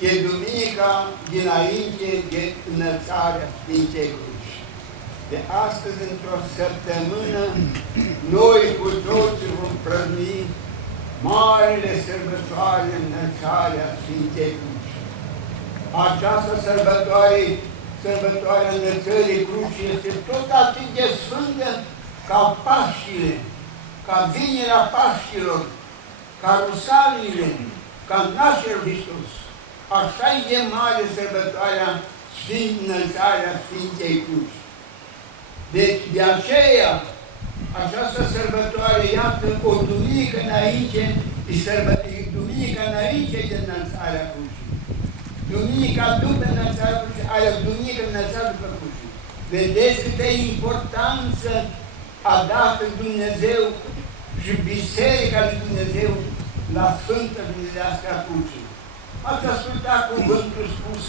E duminica dinainte de înălțarea Sfintei Cruci. De astăzi, într-o săptămână, noi cu toții vom prăzni marele sărbătoare, înălțarea Sfintei Cruci. Această sărbătoare, sărbătoarea înălțării Crucii, este tot atât de sfântă ca Paștile, ca vinerea Paștilor, ca Rusalile, ca nașterea Hristos. Așa e mare sărbătoarea înălțarea Sfintei Cruci. Deci, de aceea, această sărbătoare, iată, o duminică înainte, duminica înainte de înălțarea Crucii. Duminica după înălțarea Crucii, aia duminică înălțarea după Crucii. Vedeți câtă importanță a dat Dumnezeu și Biserica lui Dumnezeu la Sfântă Dumnezeiască Crucii. Ați ascultat cuvântul spus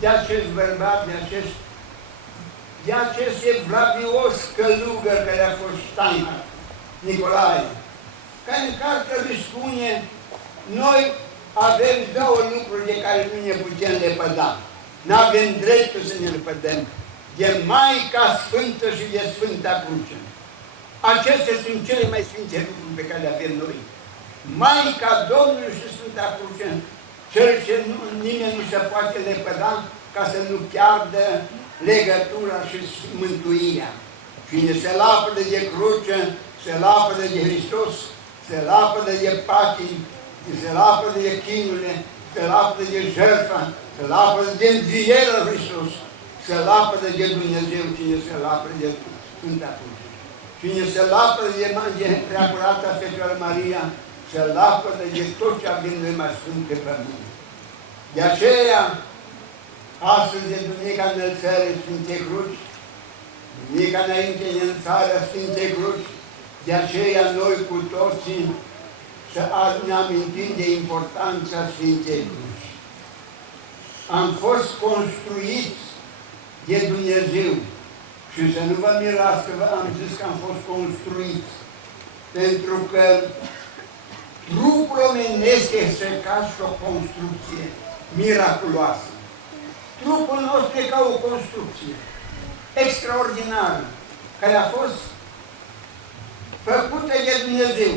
de acest bărbat, de acest evlavios călugăr care a fost Steinhardt, Nicolae, care în cartea lui spune: noi avem două lucruri de care nu ne putem lepăda. N-avem dreptul să ne lepădăm de Maica Sfântă și de Sfânta Cruce. Acestea sunt cele mai sfinte lucruri pe care le avem noi. Maica Domnului și Sfânta Cruce, cel ce nimeni nu se poate lepăda ca să nu piardă legătura și mântuirea. Cine se lapădă de cruce, se lapădă de Hristos, se lapădă de patii, se lapădă de chinurile, se lapădă de jertfa, se lapădă de învierea Hristos, se lapădă de Dumnezeu. Cine se lapădă de Sfânta Cruce. Cine se lapădă de Preacurata Fecioară Maria, se lapădă de tot ce avem noi mai sfânt pe pământ. De aceea, astăzi e Duminica Înălțării Sfintei Cruci, duminica înainte de înălțarea Sfintei Cruci, de aceea noi cu toții să ne amintim de importanța Sfintei Cruci. Am fost construiți de Dumnezeu și să nu vă mirați că am zis că am fost construiți, pentru că trupul omenesc este ca și o construcție miraculoasă. Trupul nostru e ca o construcție extraordinară, care a fost făcută de Dumnezeu.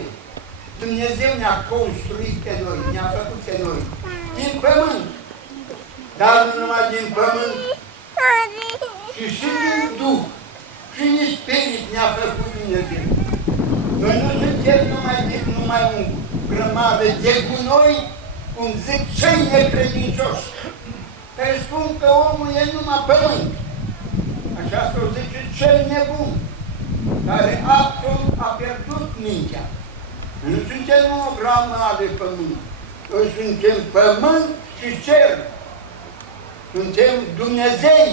Dumnezeu ne-a construit pe noi, ne-a făcut pe noi, din pământ, dar nu numai din pământ, ci și din Duh, și din Spirit ne-a făcut Dumnezeu. Noi nu suntem numai un grămadă de gunoi, cum zic cei necredincioși, care spun că omul e numai pământ. Așa se zice cel nebun, care absolut a pierdut mintea. Nu suntem o grămadă de pământ, noi suntem pământ și cer. Suntem Dumnezei,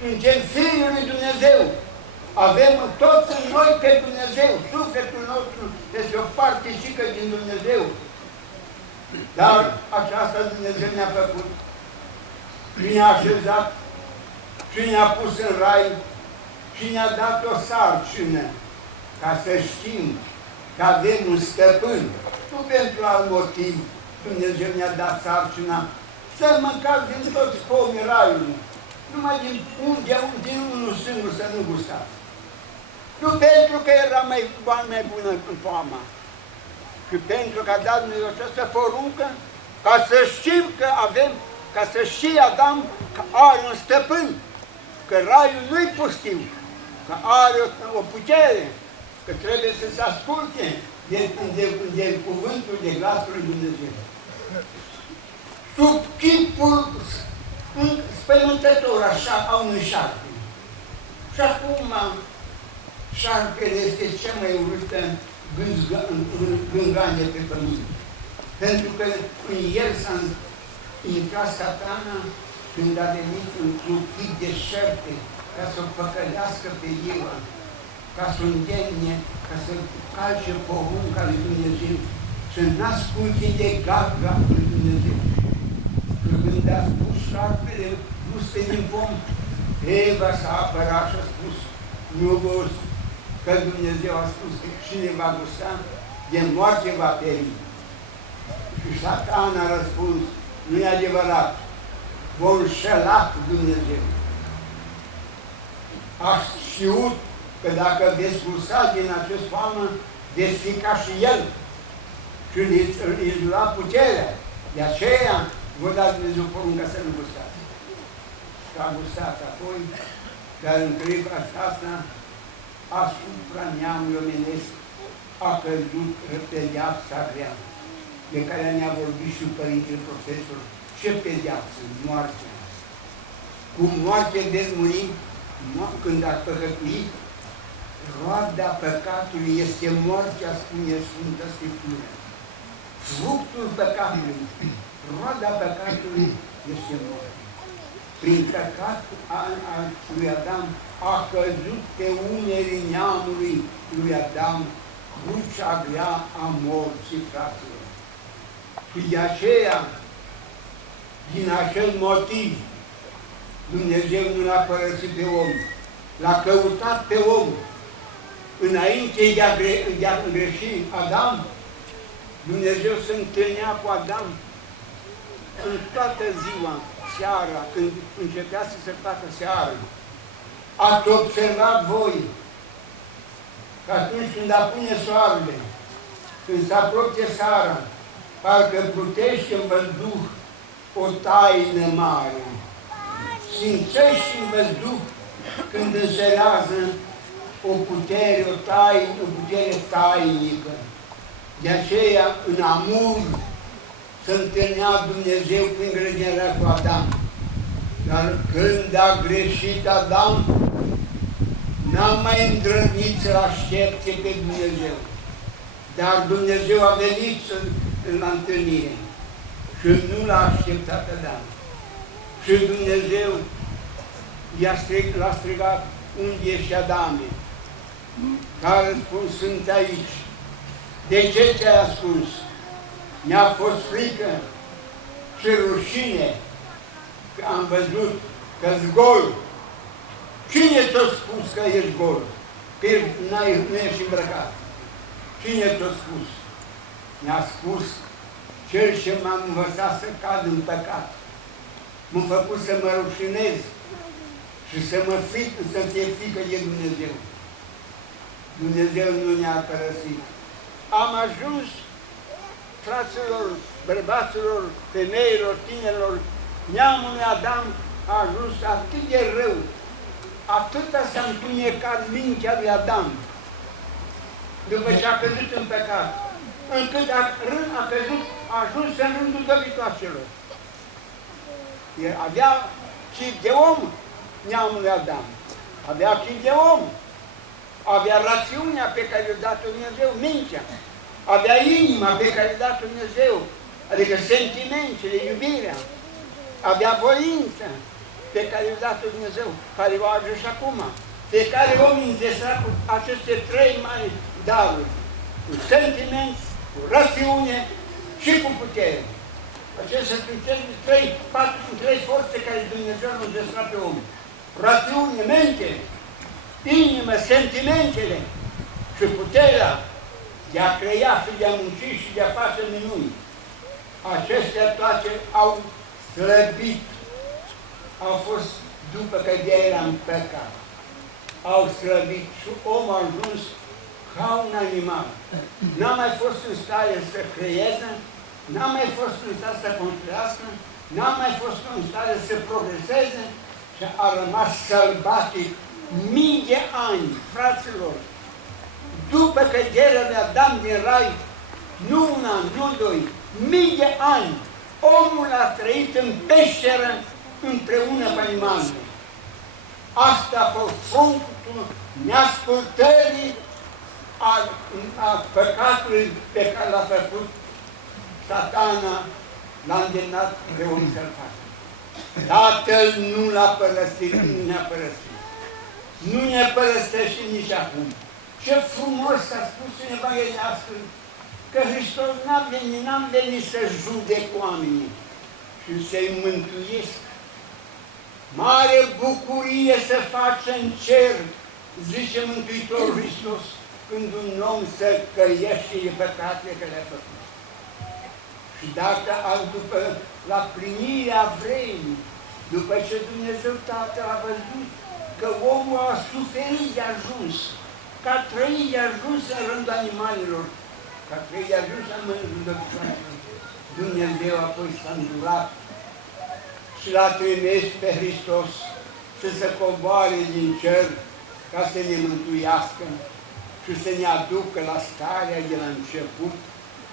suntem Fiul lui Dumnezeu. Avem toți în noi pe Dumnezeu. Sufletul nostru este o particică din Dumnezeu. Dar aceasta Dumnezeu ne-a făcut. Și ne-a așezat, și ne-a pus în rai, și ne-a dat o sarcină, ca să știm că avem un stăpân. Nu pentru alt motiv Dumnezeu ne-a dat sarcina să mâncați din toți pomii raiului, numai din unul singur să nu gustați. Nu pentru că era mai bună în poama, ci pentru că a dat noi această poruncă, ca să știm că avem, ca să știe Adam că are un stăpân, că raiul nu-i pustiu, că are o putere, că trebuie să se asculte de cuvântul, de glasul lui Dumnezeu. Sub chipul spământător așa a unui șarpe. Și acum șarpele este cea mai urâtă gânganie pe pământ. Pentru că în el s-a intrat Satana când a venit într-un chip de șerpe ca să o păcălească pe Eva, ca să o îndemne, ca să calce porunca lui Dumnezeu, să n-asculte de gagga lui Dumnezeu. Când a spus șarpele, nu-ste din pom, Eva s-a apărat și a spus, nu văd că Dumnezeu a spus că cine va gusta, de moarte va peri. Și Satan a răspuns, nu e adevărat, v-a înșelat Dumnezeu. A știut că dacă veți gusta din acest foamă, veți fi ca și El și îți lua puterea. De aceea vă da Dumnezeu porunca să nu gustați. Că a gustat apoi, dar în clipa asta, asupra neamului omenesc a căzut pedeapsa grea, de care ne-a vorbit și Părintele Profesor. Ce pedeapsă? Moartea. Cu moarte veți muri când a păcătuit. Roada păcatului este moartea, spune Sfânta Scriptură. Fructul păcatului, roada păcatului este moartea. Prin păcatul lui Adam a căzut pe umerii neamului lui Adam crucea grea a morții, fraților. Și de aceea, din acel motiv, Dumnezeu nu l-a părăsit pe om, l-a căutat pe om. Înainte de a greși Adam, Dumnezeu se întâlnea cu Adam în toată ziua, seara, când începea să se facă seară. Ați observat voi că atunci când apune soarele, când se apropie seara, parcă plutește în văzduh o taină mare. Simțești în văzduh când înserează o putere tainică. De aceea, în amur, se întâlnea Dumnezeu prin grădinarea cu Adam. Dar când a greșit Adam, n-a mai îndrăznit să-L aștepte pe Dumnezeu. Dar Dumnezeu a venit la întâlnire și nu l-a așteptat Adam. Și Dumnezeu l-a strigat, unde ești, Adame? Care a răspuns, sunt aici. De ce te-ai ascuns? Mi-a fost frică și rușine că am văzut că-s gol. Cine ți-a spus că ești gol? Că nu ești îmbrăcat. Cine ți-a spus? Mi-a spus cel ce m-a învățat să cad în păcat. M-a făcut să mă rușinez și să fie frică de Dumnezeu. Dumnezeu nu ne-a părăsit. Am ajuns, fraților, bărbaților, femeilor, tinerilor, neamul lui Adam a ajuns atât de rău, atâta s-a întunecat mintea lui Adam, după ce a căzut în păcat, încât a ajuns în rândul dobitoacelor. Avea chip de om, neamul lui Adam, avea chip de om, avea rațiunea pe care i-a dat Dumnezeu, mintea, avea inima pe care i-a dat Dumnezeu, adică sentimentele, iubirea, avea voința pe care i-a dat Dumnezeu, care o are și acum. Fiecare om înzestrat cu aceste trei mari daruri, cu sentiment, cu rațiune și cu putere. Acestea sunt trei forțe care Dumnezeu nu înzestrat pe om. Rațiune, mente, inimă, sentimentele și puterea de a crea și de a munci și de a face minuni. Acestea toate au slăbit, au fost după că de era în păcat. Au slăbit și omul a ajuns ca un animal. N-a mai fost în stare să creeze, n-a mai fost în stare să construiască, n-a mai fost în stare să progreseze și a rămas sălbatic mii de ani, fraților. după căderea de Adam din rai, nu un an, nu doi, mii de ani, omul a trăit în peșteră împreună cu animalele. Asta a fost fructul neascultării a păcatului pe care l-a făcut Satana, l-a îndemnat pe om să-l facă. Tatăl nu l-a părăsit, nu ne-a părăsit. Nu ne părăsește nici acum. Ce frumos a spus în Evanghelia astăzi, că Hristos n-am venit să judec oamenii, și să-i mântuiesc. Mare bucurie să faci în cer, zice Mântuitorul Hristos, când un om se căiește de păcatele că le-a făcut. Și dacă după la plinirea vremii, după ce Dumnezeu Tatăl a văzut că omul a suferit de ajuns, că a trăit de ajuns în rândul animalelor, că a trăit de ajuns în rândul oamenilor, Dumnezeu apoi s-a îndurat și l-a trimis pe Hristos să se coboare din cer ca să ne mântuiască și să ne aducă la starea de la început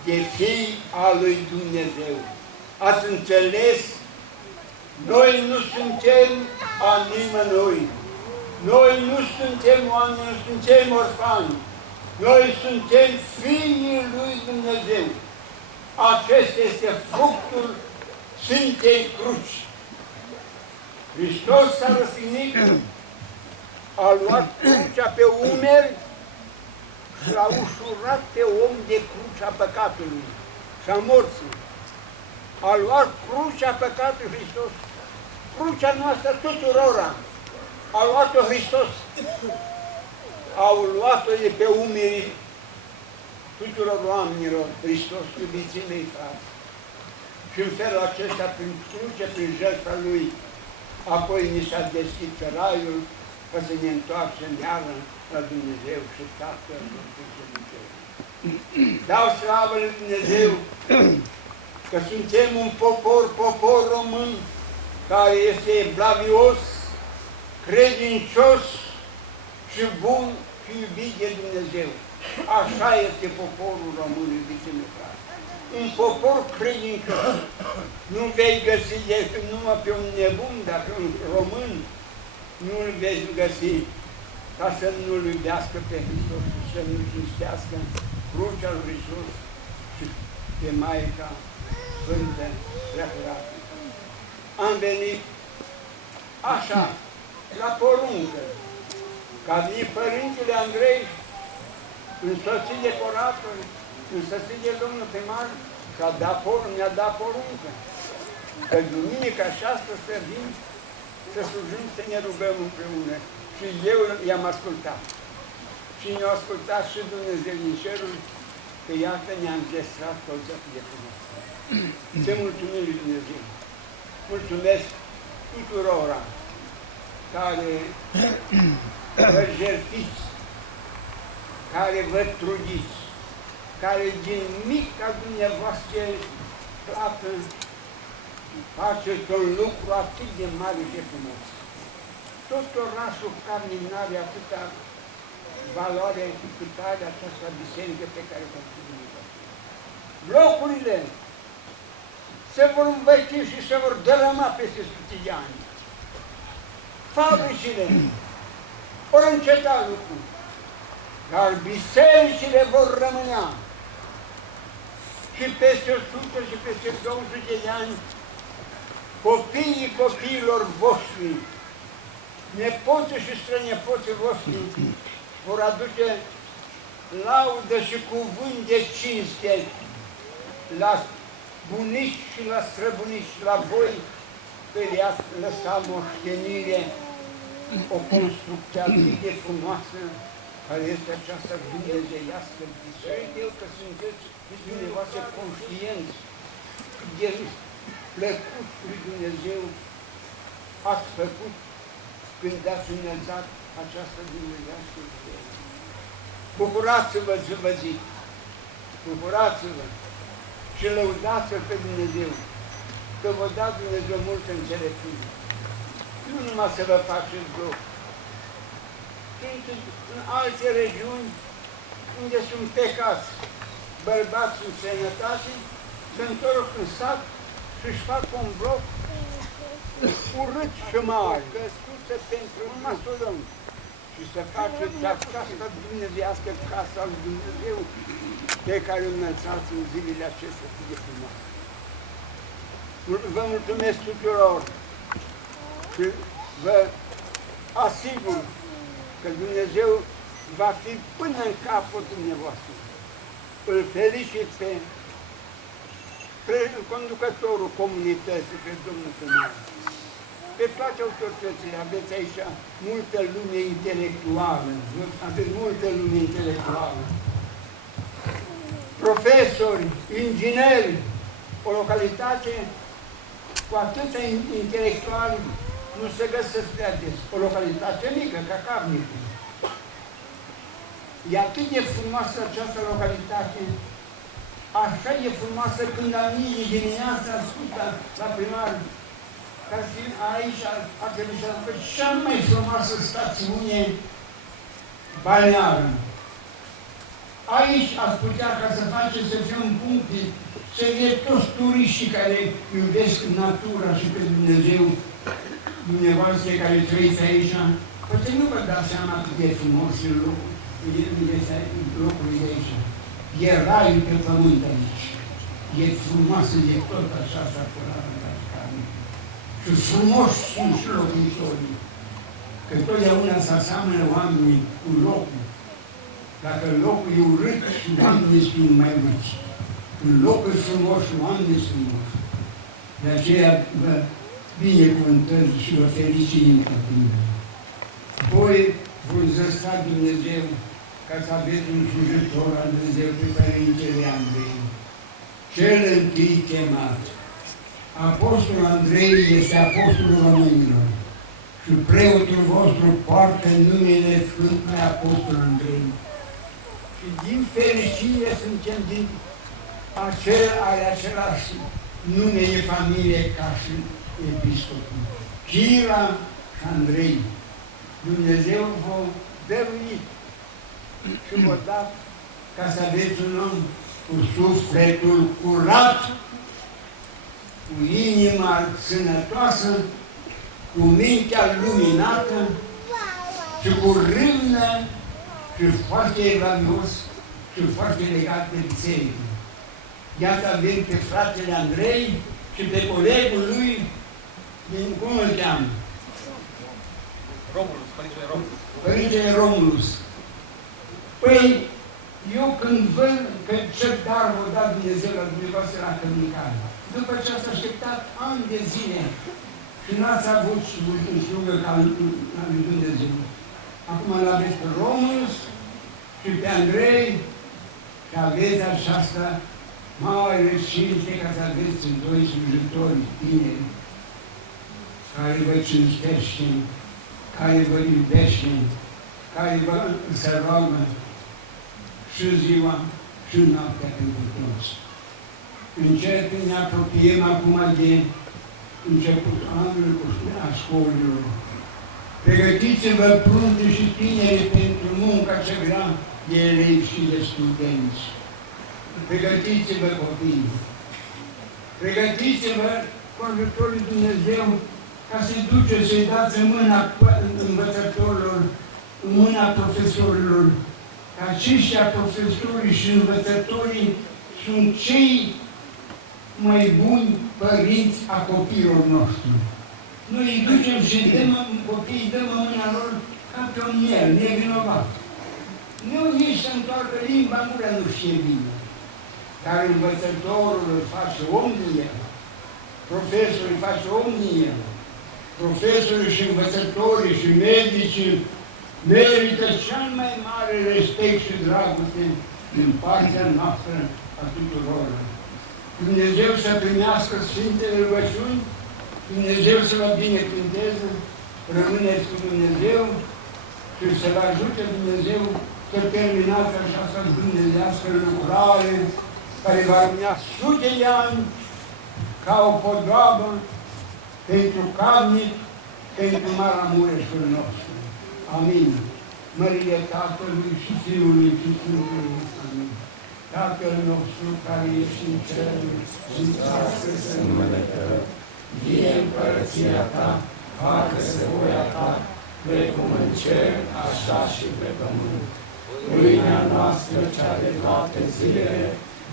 de fii al lui Dumnezeu. Ați înțeles? Noi nu suntem a nimănui. Noi nu suntem oameni, nu suntem orfani. Noi suntem fiii lui Dumnezeu. Acesta este fructul Sfintei Cruci. Hristos s-a răstignit, a luat crucea pe umeri și l-a ușurat pe om de crucea păcatului și a morții. A luat crucea păcatului Hristos, crucea noastră tuturora, a luat-o Hristos. Au luat-o de pe umerii tuturor oamenilor, Hristos, iubiții mei, frate. Și în felul acesta, prin cruce, prin jertfa Lui, apoi ni s-a deschis raiul ca să ne întoarcem iară la Dumnezeu și Tatăl nostru Dumnezeu. Dau slavă lui Dumnezeu că suntem un popor român care este blavios, credincios și bun și iubit de Dumnezeu. Așa este poporul român, iubiți mei, frate. Un popor credincios. Nu vei găsi decât numai pe un nebun, dar pe un român nu-l vei găsi ca să nu-L iubească pe Hristos și să nu cinstească crucea lui Hristos și pe Maica Sfântă Preacurată. Am venit așa, la poruncă, ca din Părintele Andrei, însoțit de coratori, însoțit de Domnul primar, mi-a dat poruncă. Că duminica aceasta să vin, să slujim, să ne rugăm împreună. Și eu i-am ascultat. Și ne-a ascultat și Dumnezeu din cerul, că iată ne-am gestrat toți atât de frumos. Să mulțumim lui Dumnezeu. Mulțumesc tuturora care vă jertfiți, care vă trudiți, care din mica dumneavoastră plată faceți un lucru atât de mare și frumos. Tot orașul Carnic n-are atâta valoare cât are această biserică pe care o construim. Blocurile se vor învăți și se vor dărâma peste sute de ani. Fabricile vor înceta lucru, dar bisericile vor rămânea. Și peste 100 și peste 200 de ani, copiii copiilor voștri, nepoții și strănepoții voștri vor aduce laudă și cuvânt de cinste la bunici și la străbunici, la voi, că le-ați lăsat moștenire, o construcție atât de frumoasă, care este această dumnezeiască biserică, că sunteți dumneavoastră conștienți de plăcut lui Dumnezeu ați făcut când ați înălțat această dumnezeiască biserică. Bucurați-vă, vă zic, bucurați-vă și lăudați-L pe Dumnezeu, că vă da Dumnezeu multă înțelepciune. Nu numai să vă faceți loc. Sunt în alte regiuni unde sunt plecați bărbați în sănătate, se întorc în sat și își fac un bloc urât și mare, căsuță pentru mastodon. Și să face de această dumnezeiască casa lui Dumnezeu pe care o înălțați în zilele acestea de frumoase. Vă mulțumesc tuturor și vă asigur că Dumnezeu va fi până în capul dumneavoastră. Îl felicit pe conducătorul comunității, pe domnul primar, pe toate autoritățile. Aveți aici multă lume intelectuală, aveți multă lume intelectuală. Profesori, ingineri, o localitate cu atâția intelectuali nu se găsesc prea des. O localitate mică, ca Carnicu. E atât de frumoasă această localitate, așa e frumoasă când am venit dimineața, am spus la primar, ca fi aici, a trebuit să fie cea mai frumoasă stațiune balneară. Aici ați putea, ca să faceți să fie un punct, să fie toți turiștii care iubesc natura și pe Dumnezeu, dumneavoastră care trăiți aici, poate nu vă dați seama cât de frumos e locul de aici. E raiul pe pământ aici. E frumoasă de tot așa s-a curat la care. Și frumos sunt și locuitorii. Că totdeauna se aseamănă oamenii cu locul. Dacă locul e urât și oamenii sunt mai urâți. În locul frumos și oamenii sunt frumoși. De aceea vă binecuvântări și vă felicit din tine. Voi zăsta Dumnezeu ca să aveți un slujitor al Dumnezeu pe Părintele Andrei. Cel întâi chemat. Apostolul Andrei este apostolul românilor și preotul vostru poartă numele Sfântului Apostol Andrei. Și din fericire suntem din același nume de familie ca și episcopul. Chira și Andrei. Dumnezeu vă dăruit și vă dat ca să aveți un om cu sufletul curat, cu inima sănătoasă, cu mintea luminată și cu râvnă și foarte evlavios și foarte legat de biserică. Iată avem pe fratele Andrei și pe colegul lui, din cum îl cheamă? Romulus, Părintele Romulus. Părintele Romulus. Păi, eu când văd că ce dar vă da Dumnezeu la dumneavoastră la cămânicare, după ce ați așteptat ani de zile și n-ați avut un slugă ca lui Dumnezeu. Acum îl aveți pe Romulus și pe Andrei și aveți această mare cinste ca să aveți doi slujitori tineri care vă cinstește, care vă iubește, care vă se roagă și ziua și noaptea pentru toți. Încet ne apropiem acum de începutul anului a școlilor. Pregătiți-vă prunte și tineri pentru munca ce grea de elevi și de studenți. Pregătiți-vă copii. Pregătiți-vă cu ajutorul lui Dumnezeu ca să-i duceți, să-i dați în mâna învățătorilor, în mâna profesorilor. Că aceștia, profesorii și învățătorii, sunt cei mai buni părinți a copiilor noștri. Noi îi ducem și dăm copiii, dăm în mâna lor ca pe un miel, nevinovat. Nu nici să întoarcă limba, nu știe bine. Dar învățătorul îl face om din el. Profesorul îl face om din el. Profesorii și învățătorii și medicii merită cel mai mare respect și dragoste din partea noastră a tuturor. Dumnezeu să primească Sfintele rugăciuni, Dumnezeu să vă binecuvânteze, rămâneți cu Dumnezeu și să vă ajute Dumnezeu să terminați această dumnezeiască lucrare care va rămâne sute de ani ca o podoabă pentru Carnic, pentru Maramureșul nostru. Amin. mărie Tatălui și Fiului și Sfântului Amin. Tatăl nostru care ești în cer, sfințească-se numele Tău, vie împărăția Ta, facă-se voia Ta, precum în cer, așa și pe pământ. Pâinea noastră cea de toate zilele,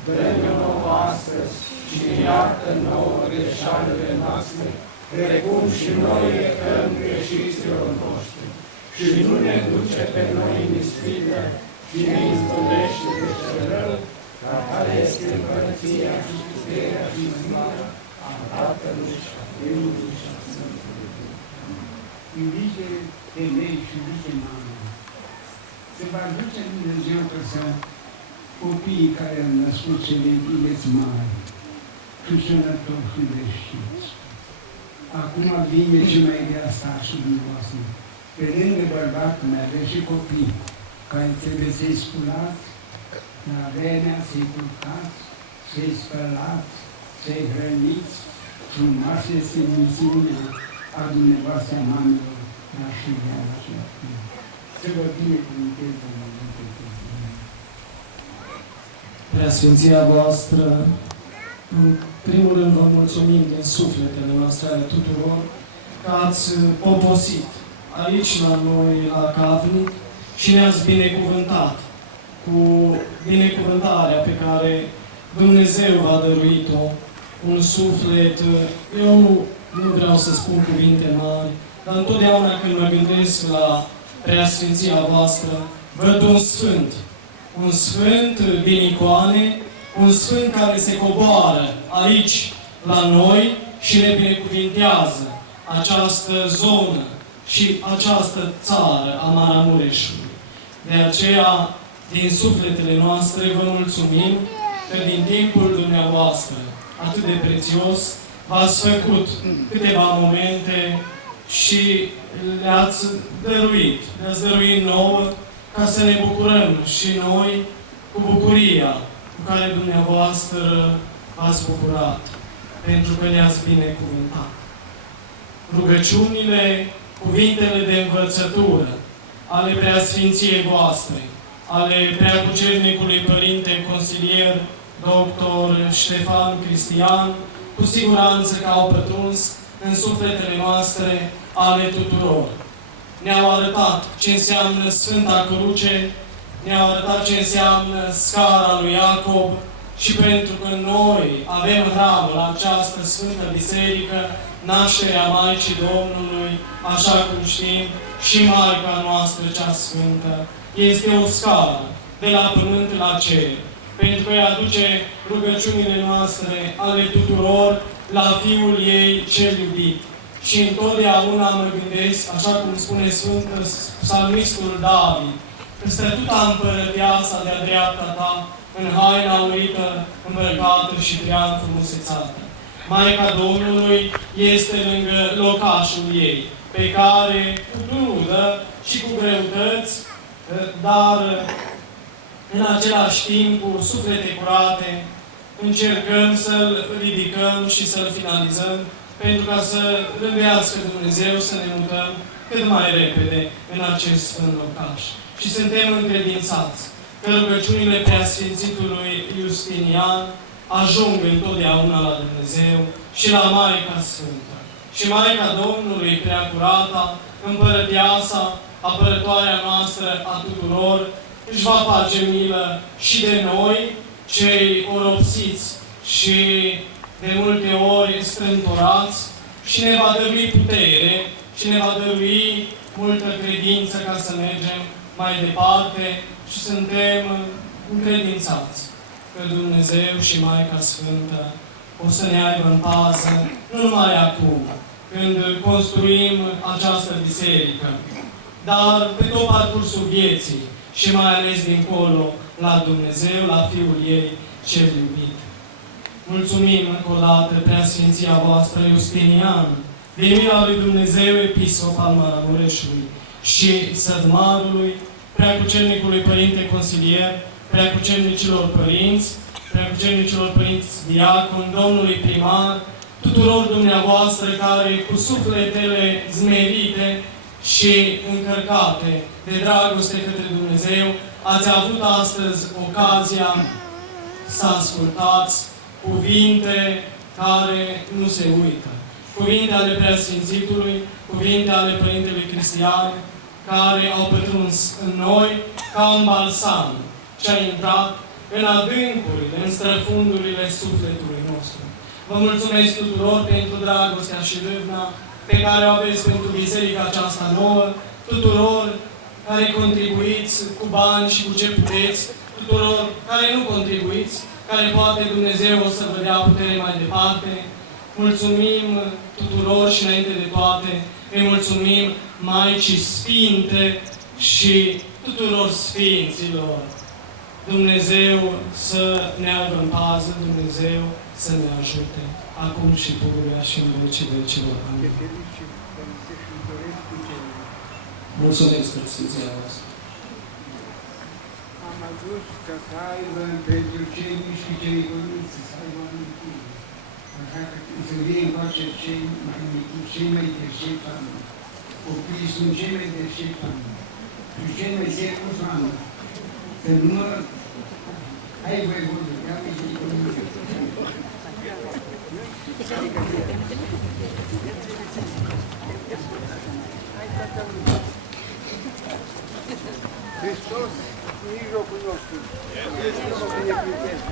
dă-ne nouă astăzi și iartă nouă greșalele noastre, precum și noi iertăm greșiților noștri. Și nu ne duce pe noi în ispită, și ne izbăvește de cel rău, ca care este împărăția și puterea și slava a Tatălui și a Fiului și a Sfântului Duh. Iubite femei și iubite mame, se va duce Dumnezeu că să copiii care au născut să le închideți mari și sănătoși și veștiți. Acum vine ce mai de asta și dumneavoastră. Pe lângă bărbatul meu aveți și copii care trebuie să-i sculați, la vremea să-i culcați, să-i spălați, să-i hrăniți. Frumoasă este misiunea a dumneavoastră mamelor, dar și de aceea. Să vă binecuvânteze în momentul tău. Preasfinția voastră, în primul rând vă mulțumim din sufletele noastre ale tuturor că ați poposit aici la noi, la Cavnic, și ne-ați binecuvântat cu binecuvântarea pe care Dumnezeu v-a dăruit-o, un suflet. Eu nu vreau să spun cuvinte mari, dar întotdeauna când mă gândesc la Preasfinția voastră, văd un sfânt din icoane, un sfânt care se coboară aici la noi și ne binecuvintează această zonă și această țară a Maramureșului. De aceea, din sufletele noastre, vă mulțumim că din timpul dumneavoastră atât de prețios v-ați făcut câteva momente și le-ați dăruit nouă ca să ne bucurăm și noi cu bucuria cu care dumneavoastră v-ați bucurat, pentru că le-ați binecuvântat. Rugăciunile, cuvintele de învățătură ale Preasfinției voastre, ale Preacucernicului Părinte Consilier Dr. Ștefan Cristian, cu siguranță că au pătruns în sufletele noastre ale tuturor. Ne-au arătat ce înseamnă Sfânta Cruce, ne-au arătat ce înseamnă scara lui Iacob și pentru că noi avem hramul la această Sfântă Biserică, nașterea Maicii Domnului, așa cum știm, și Maica noastră cea Sfântă, este o scară de la pământ la cer, pentru că îi aduce rugăciunile noastre ale tuturor la Fiul ei cel iubit. Și întotdeauna mă gândesc, așa cum spune Sfântul Psalmistul David, că stătuta împărăteasa de-a dreapta ta, în haina urită, îmbrăcată și prea înfrumusețată. Maica Domnului este lângă locașul ei, pe care cu trudă și cu greutăți, dar în același timp, cu suflete curate, încercăm să-L ridicăm și să-L finalizăm, pentru ca să rânduiască Dumnezeu să ne mutăm cât mai repede în acest sfânt locaș. Și suntem încredințați că rugăciunile Preasfințitului Justinian ajung întotdeauna la Dumnezeu și la Maica Sfântă. Și Maica Domnului Preacurata, Împărăteasa, apărătoarea noastră a tuturor, își va face milă și de noi, cei oropsiți și de multe ori strânturați, și ne va dărui putere și ne va dărui multă credință ca să mergem mai departe și suntem încredințați că Dumnezeu și Maica Sfântă o să ne aibă în pază, nu numai acum, când construim această biserică, dar pe tot parcursul vieții și mai ales dincolo la Dumnezeu, la Fiul ei cel iubit. Mulțumim încă o dată Preasfinția voastră Justinian, de mila lui Dumnezeu, episcop al Maramureșului și Sădmarului, Preacucernicului Părinte Consilier, Preacucernicilor Părinți, Preacucernicilor Părinți Diacon, Domnului Primar, tuturor dumneavoastră care cu sufletele zmerite și încărcate de dragoste către Dumnezeu, ați avut astăzi ocazia să ascultați cuvinte care nu se uită. Cuvinte ale Preasfințitului, cuvinte ale Părintelui Cristian, care au pătruns în noi ca un balsam ce a intrat în adâncurile, în străfundurile sufletului nostru. Vă mulțumesc tuturor pentru dragostea și râvna pe care o aveți pentru biserica aceasta nouă, tuturor care contribuiți cu bani și cu ce puteți, tuturor care nu contribuiți, care poate Dumnezeu o să vă dea putere mai departe. Mulțumim tuturor și înainte de toate, îi mulțumim Maicii Sfinte și tuturor Sfinților. Dumnezeu să ne aibă în pază, Dumnezeu să ne ajute, acum și pururea și în vecii vecilor. Amin. Mulțumesc pentru Sfinția voastră. Am adus căcailă pentru cei mici și cei văruți să aibă mântuire. Așa că să vie încoace cei mai mici, cei mai deștepți la noi. Copiii sunt cei mai deștepți la noi. Și cei mai serioși la noi. Să nu... Hai, voi vorbi, ia pe cei cu mine. Hristos, în mijlocul nostru. Este să vă binecuvânteze.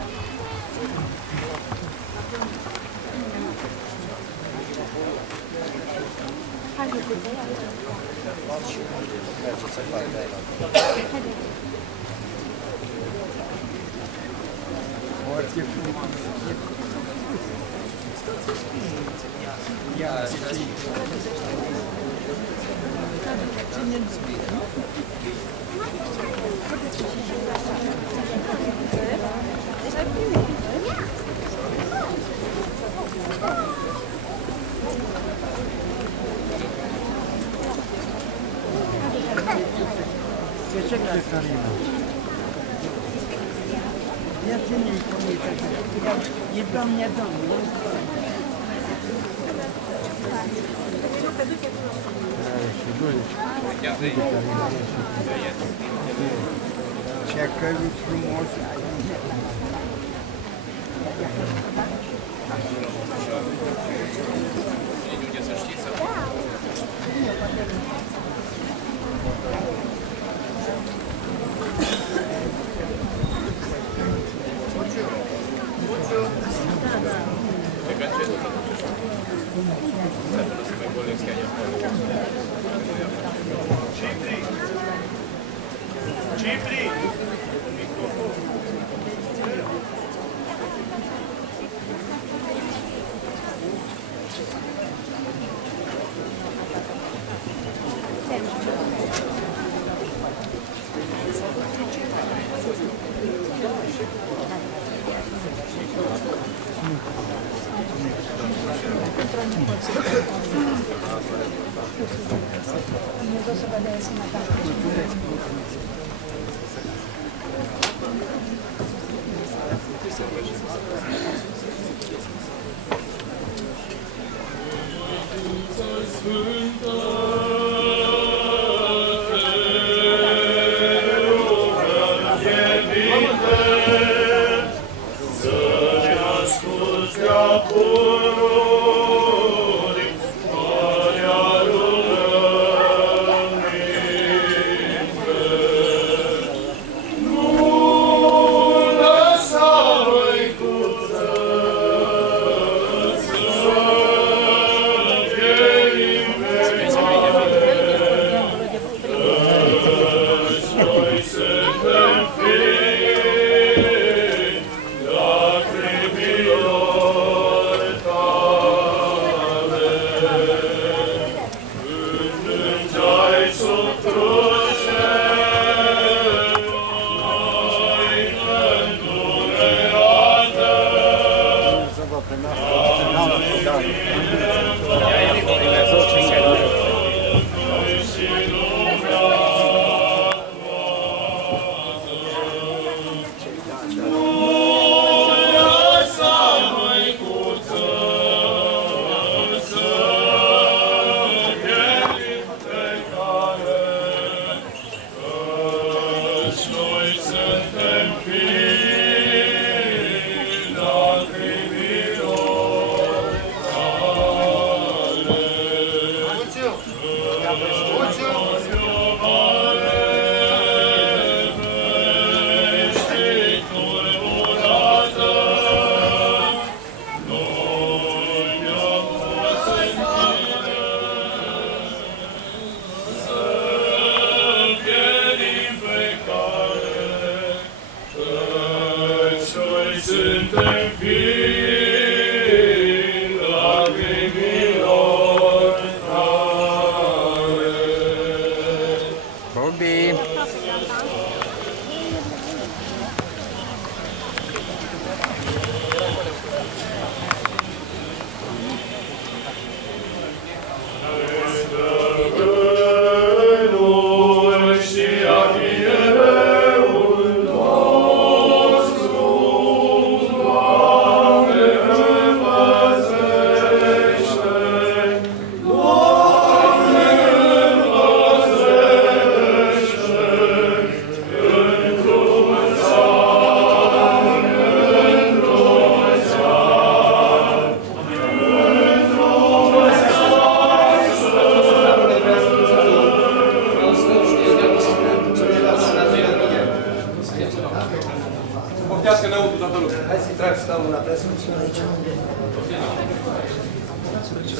Foarte frumos. Ia, ce crezi, Carina? Ia ține-i comița. E doamne, doamne. Ce căruț frumos ai. Să știți să... Cipri! Dumnezeu să vă dea sănătate.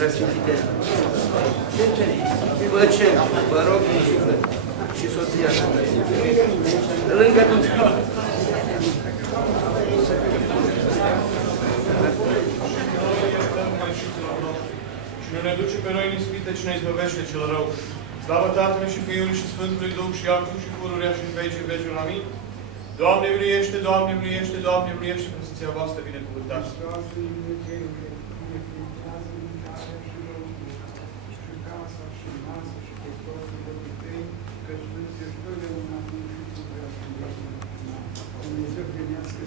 Preasfințite, vă cer, vă rog din suflet și soția mea, lângă Dumnezeu. Și nu ne duce pe noi în ispită, ci ne izbăvește cel rău. Slavă Tatălui și Fiului și Sfântului Duh și acum și pururea și în vecii vecilor. Amin. Doamne miluiește, Doamne miluiește, Doamne miluiește, prezenția voastră binecuvântați. Dumnezeu primească